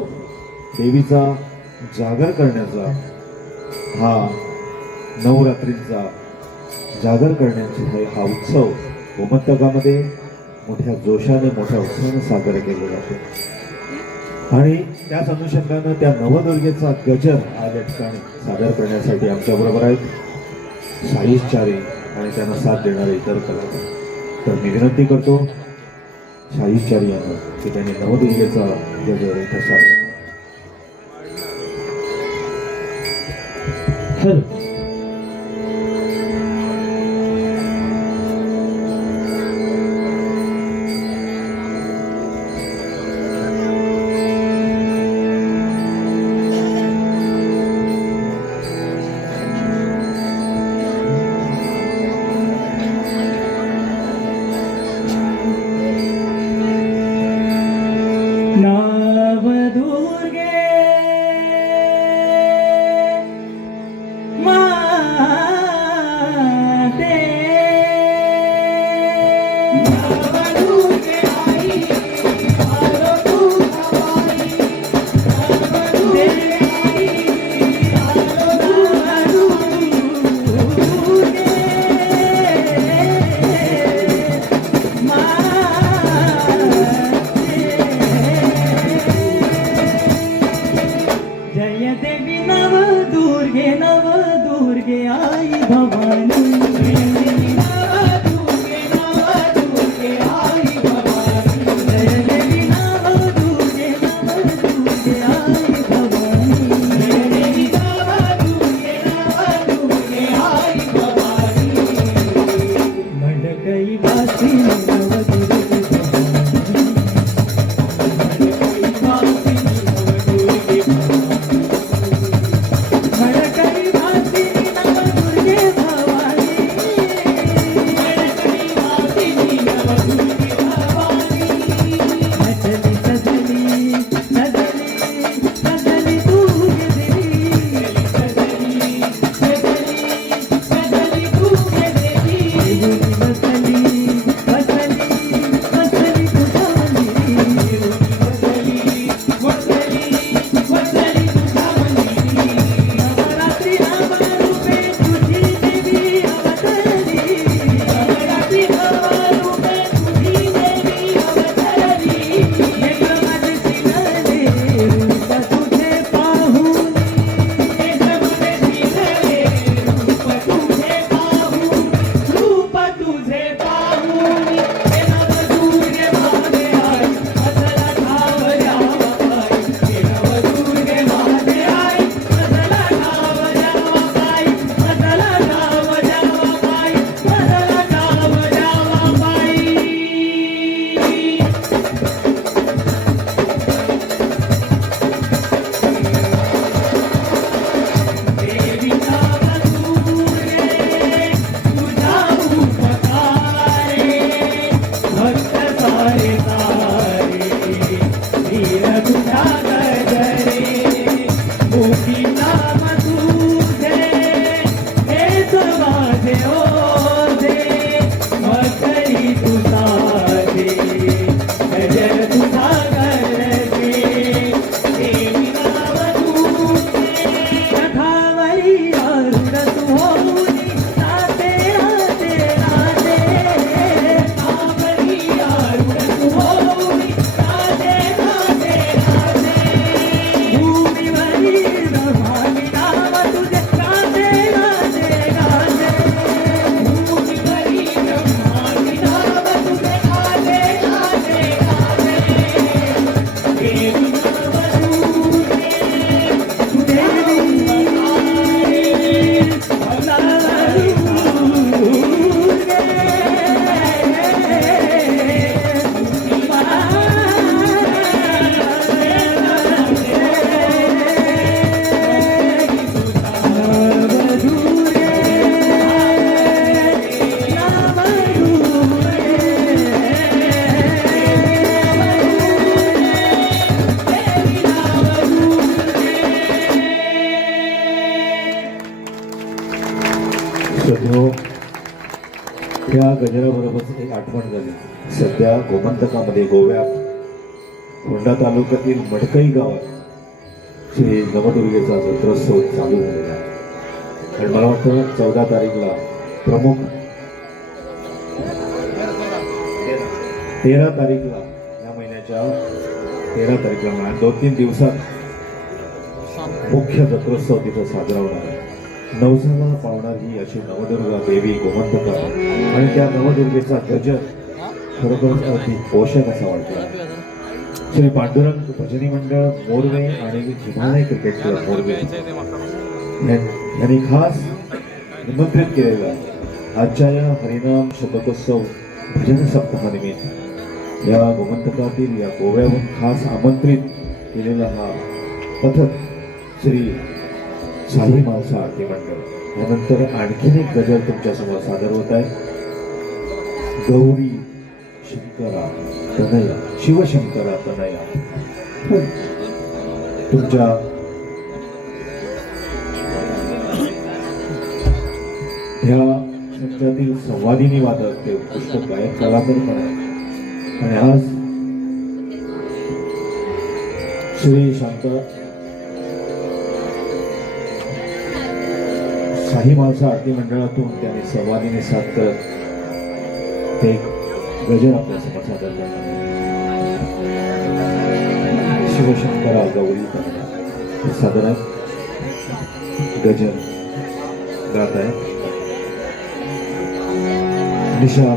देवीचा जागर करण्याचा, हा नवरात्रींचा जागर करण्याचा हा उत्सव गोमंतकामध्ये मोठ्या जोशाने मोठ्या उत्साहाने साजरा केला जातो. आणि त्याच अनुषंगानं त्या नवदुर्गेचा गजर आज या ठिकाणी सादर करण्यासाठी आमच्याबरोबर आहेत साईश चारे आणि त्यांना साथ देणारे इतर कलाकार. तर मी विनंती करतो शाहीचारी यांना की त्यांनी नवदुर्गेचा गजर इथं सादर. नवदुर्गे माते नवदुर्गे आई आलो तू हवाई नवदुर्गे आई आलो नवदुर्गे जय देवी नवदुर्गे नवदुर्गे आई भवानी जय देवी नवदुर्गे नवदुर्गे आई भवानी जय देवी नवदुर्गे नवदुर्गे आई भवानी जय देवी नवदुर्गे नवदुर्गे आई भवानी मंडकई वासी नवदुर्गे त्या गजराबरोबर एक आठवण झाली. सध्या गोमंतकामध्ये गोव्यात फोंडा तालुक्यातील मडकई गावात श्री नवदुर्गेचा जत्रोत्सव चालू झालेला आहे. आणि मला वाटतं 14 तारीखला प्रमुख 13 तारीखला या महिन्याच्या 13 तारीखला म्हणा 2-3 दिवसात मुख्य जत्रोत्सव तिथं साजरा होणार आहे. नवसाला पावणारी अशी नवदुर्गा देवी गोमंतका आणि त्या नवदुर्गेचा गजर खरोखरच अगदी पोषक असा वाटला. श्री पांडुरंग भजनी मंडळ मोरवे आणि हिमालय क्रिकेट क्लब मोरवे यांनी खास निमंत्रित केलेला आजच्या या हरिनाम शतकोत्सव भजन सप्ताहानिमित्त या गोमंतकातील या गोव्याहून खास आमंत्रित केलेला हा पथक श्री साई मालसा आरती मंडळ. यानंतर आणखीन एक गजल तुमच्यासमोर सादर होत आहे. गौरी शंकरा तनया शिवशंकरा तनया. तुमच्या ह्या क्षेत्रातील संवादिनी वादक ते उत्कृष्ट गायक कलाकार पण आहे. आणि आज श्री शांता साई मालसा आरती मंडळातून त्याने संवादिनी साथ करत ते एक गजल आपल्या समोर सादर करतात. शिवशंकरा गौरी तनया हे सादर गजल गात आहे निशा.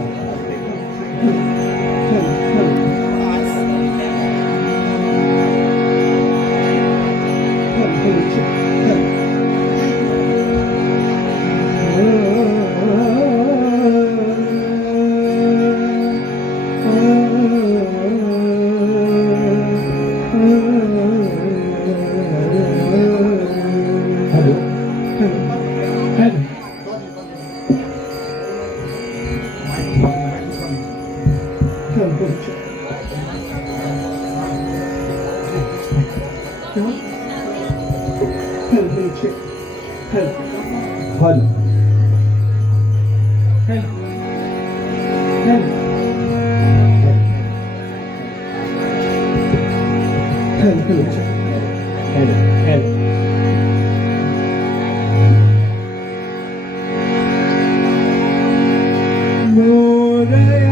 मोरया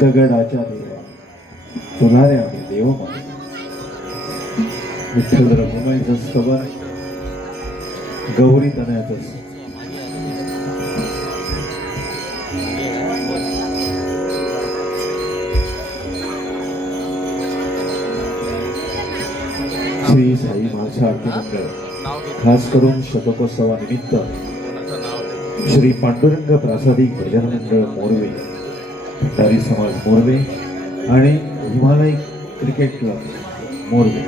दगडाच्या देवा तुला रे आम्ही देव मान विठ्ठल रघुमाईचं स्तवन गौरी तनयाचं श्री साई माझा आरती मंडळ खास करून शतकोत्सवानिमित्त श्री पांडुरंग प्रासादिक भजन मंडळ मोरवे भंडारी समाज मोरवे आणि हिमालय क्रिकेट क्लब मोरवे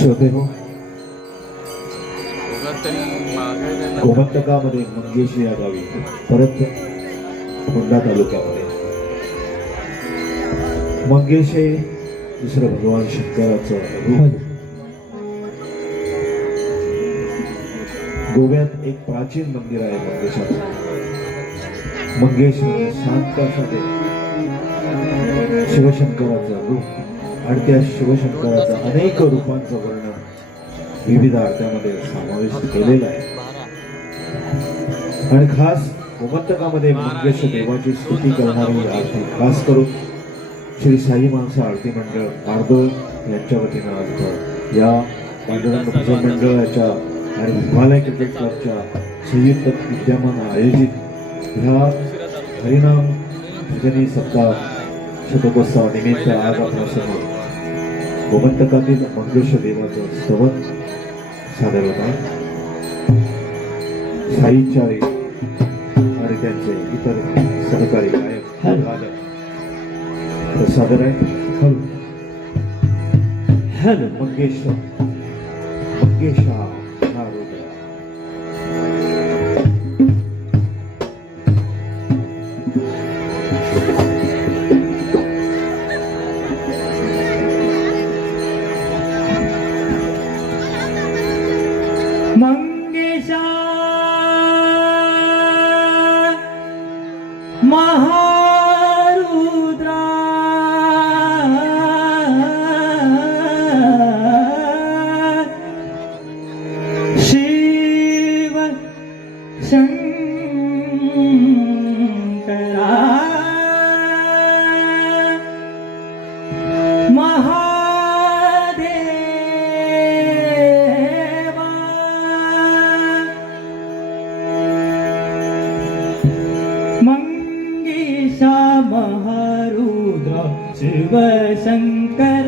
श्रोते हो, गोमंतकामध्ये मंगेश या गावी परत फोंडा तालुक्यामध्ये मंगेश हे दुसरं भगवान शंकराचं रूप. गोव्यात एक प्राचीन मंदिर आहे मंगेशाचं. मंगेश म्हणजे शांतासाठी शिवशंकराचं रूप आणि त्या शिवशंकराचं अनेक रूपांचं वर्णन विविध आरत्यामध्ये समाविष्ट केलेलं आहे. आणि खास गोमंतकामध्ये मंगेश देवाची स्तुती करणारी आरती खास करून श्री साई माणसा आरती मंडळ मार्दोळ यांच्या वतीनं आज या पांडुरंग भजन मंडळाच्या आणि हिमालय क्रिकेट क्लबच्या संयुक्त विद्यमान आयोजित ह्या हरिनाम भजनी सप्ताह शतकोत्सवानिमित्त आज आपल्यासमोर गोमंतकातील मंगेश देवाचं स्तवन सादर होत आहे. साईचारी आणि त्यांचे इतर सहकारी गायक वादक सादर आहे. हॅलो मंगेशा हा रुद्र. मंगेशा महारुद्रा शिव शंकरा मंगेशा महारुद्र शिव शंकर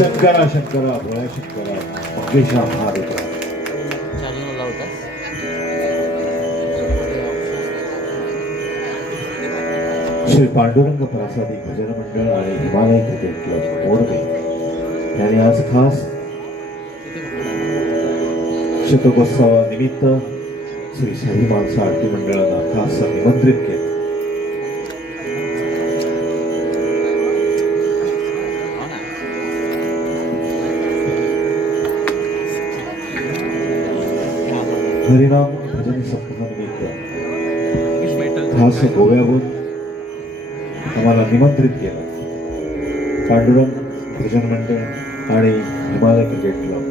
शंकरा शंकरा भोळ्या शंकरा मंगेशा महारुद्रा. श्री पांडुरंग प्रसादी भजन मंडळ आणि हिमालय क्रिकेट क्लब मोडवे यांनी आज खास शतकोत्सवानिमित्त श्री शाही माणसा आरती मंडळाला खास निमंत्रित केले. हरिनाम भजन सप्ताहानिमित्त खास गोव्याहून आम्हाला निमंत्रित केलं. पांडुरंग भजन मंडळ आणि हिमालय क्रिकेट क्लब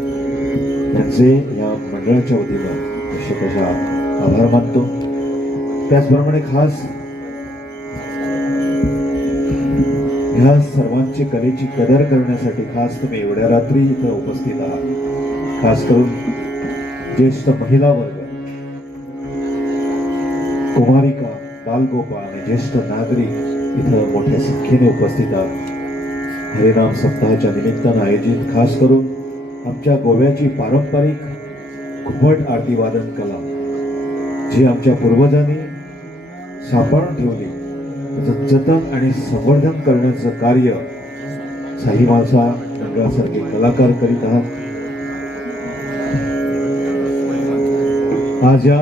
यांचे या मंडळाच्या वतीनं निश्चितशा आभार मानतो. त्याचप्रमाणे खास ह्या सर्वांची कलेची कदर करण्यासाठी खास तुम्ही एवढ्या रात्री इथं उपस्थित आहात. खास करून ज्येष्ठ महिला वर्ग, कुमारिका, बालगोपाळ आणि ज्येष्ठ नागरिक इथं मोठ्या संख्येने उपस्थित आहेत. हरिनाम सप्ताहाच्या निमित्तानं आयोजित खास करून आमच्या गोव्याची पारंपरिक घुमट आरती वादन कला जी आमच्या पूर्वजांनी सांभाळून ठेवली त्याचं जतन आणि संवर्धन करण्याचं कार्य शाही माणसा मंडळासारखे कलाकार करीत आहात. आज या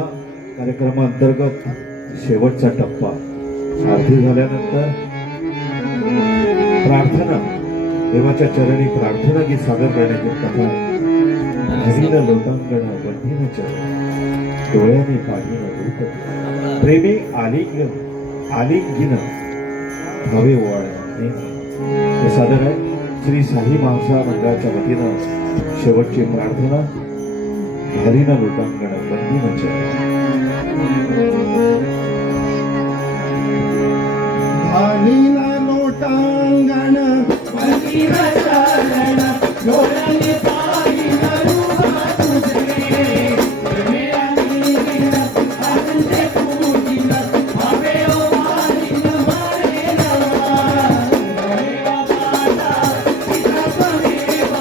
कार्यक्रमाअंतर्गत शेवटचा टप्पा आरती झाल्यानंतर प्रार्थना, देवाच्या चरणी प्रार्थना गीत सादर करण्याची कथा. हरिण लोटांगण बंधीन चरण, डोळ्याने पाहिन रूप, प्रेमी आलिंगन हवे ओवाळणे हे सादर आहे. श्री साई महासा मंडळाच्या वतीनं शेवटची प्रार्थना. हरिण लोटांगण बंधीन चरण. हरिण लोटांगण बंधीन चरण, डोळ्याने पाहिन रूप तुझे, प्रेमी आनंदे पूजिन, भावे ओवाळीन मारे नवा. देवा माझा पिता त्वमेव,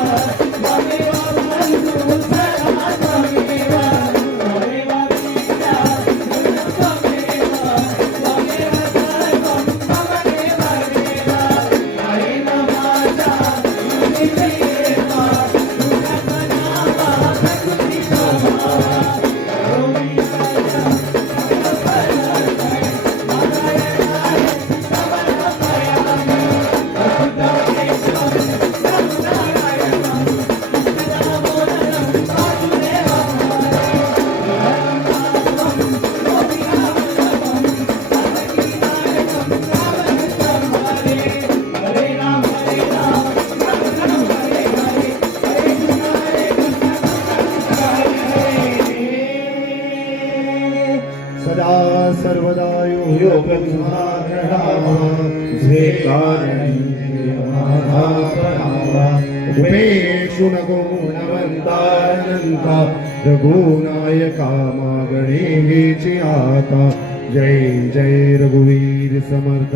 त्वमेव बंधू सखा त्वमेव, त्वमेव विद्या गुरु त्वमेव, त्वमेव सर्वं त्वमेव देव. हरिण माझा तुझी प्रेमा, तुझ्या नामा प्रकृती क्षमा, करोमी माझ्या सदा सर्वदा यो जे कारणी उपेक्षु नको गुणवंतानंता, रघुनायका मागणेची आता. जय जय रघुवीर समर्थ,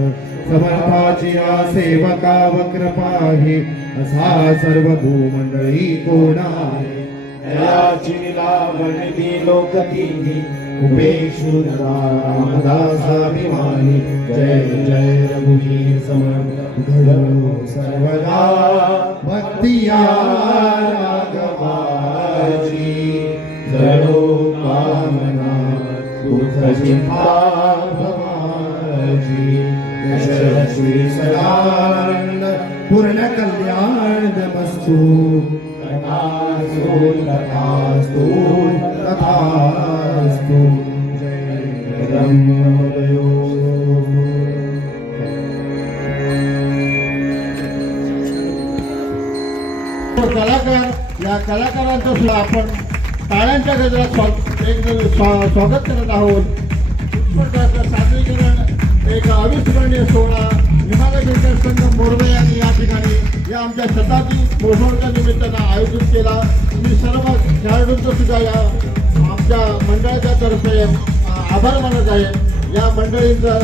समर्थाची या सेवका वक्रपाही, असा सर्व भूमंडळी कोणा दयाची लीलावणी लोकतीही, उपेक्षु रामदासाभिमानी. जय जय रघुवीर समर्थ, घडो सर्वदा भक्तिया राघवाची, जडो कामना तुझ चिंता भवाची. यशस्वी सदानंद पूर्ण कल्याण नमस्तु. तथास्तु तथास्तु तथास्तु. जय ब्रह्मोदयो. कलाकार, या कलाकारांचं सुद्धा आपण टाळ्यांच्या गजरात स्वागत करत आहोत. उत्स्फूर्त सादरीकरण एक अविस्मरणीय सोहळा हिमालय क्रिकेट संघ मोरवे यांनी या ठिकाणी या आमच्या शताब्दी महोत्सवाच्या निमित्तानं आयोजित केला. मी सर्व खेळाडूंचं सुद्धा या आमच्या मंडळाच्या तर्फे आभार मानत आहे. या मंडळींचं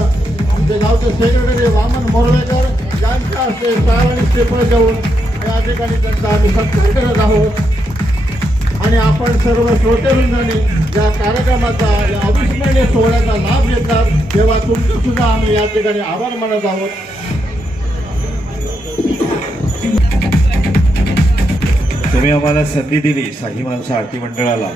आमच्या गावचे सेक्रेटरी वामन मोरवेकर यांच्या हस्ते शाल आणि पेपर देऊन या ठिकाणी त्यांचा आम्ही सत्कार करत आहोत. आणि आपण सर्व श्रोतेवृंदांनी या कार्यक्रमाचा, या अविस्मरणीय सोहळ्याचा लाभ घेतला तेव्हा तुमचं सुद्धा आम्ही या ठिकाणी आभार मानत आहोत. तुम्ही आम्हाला संधी दिली साई माणसं आरती मंडळाला.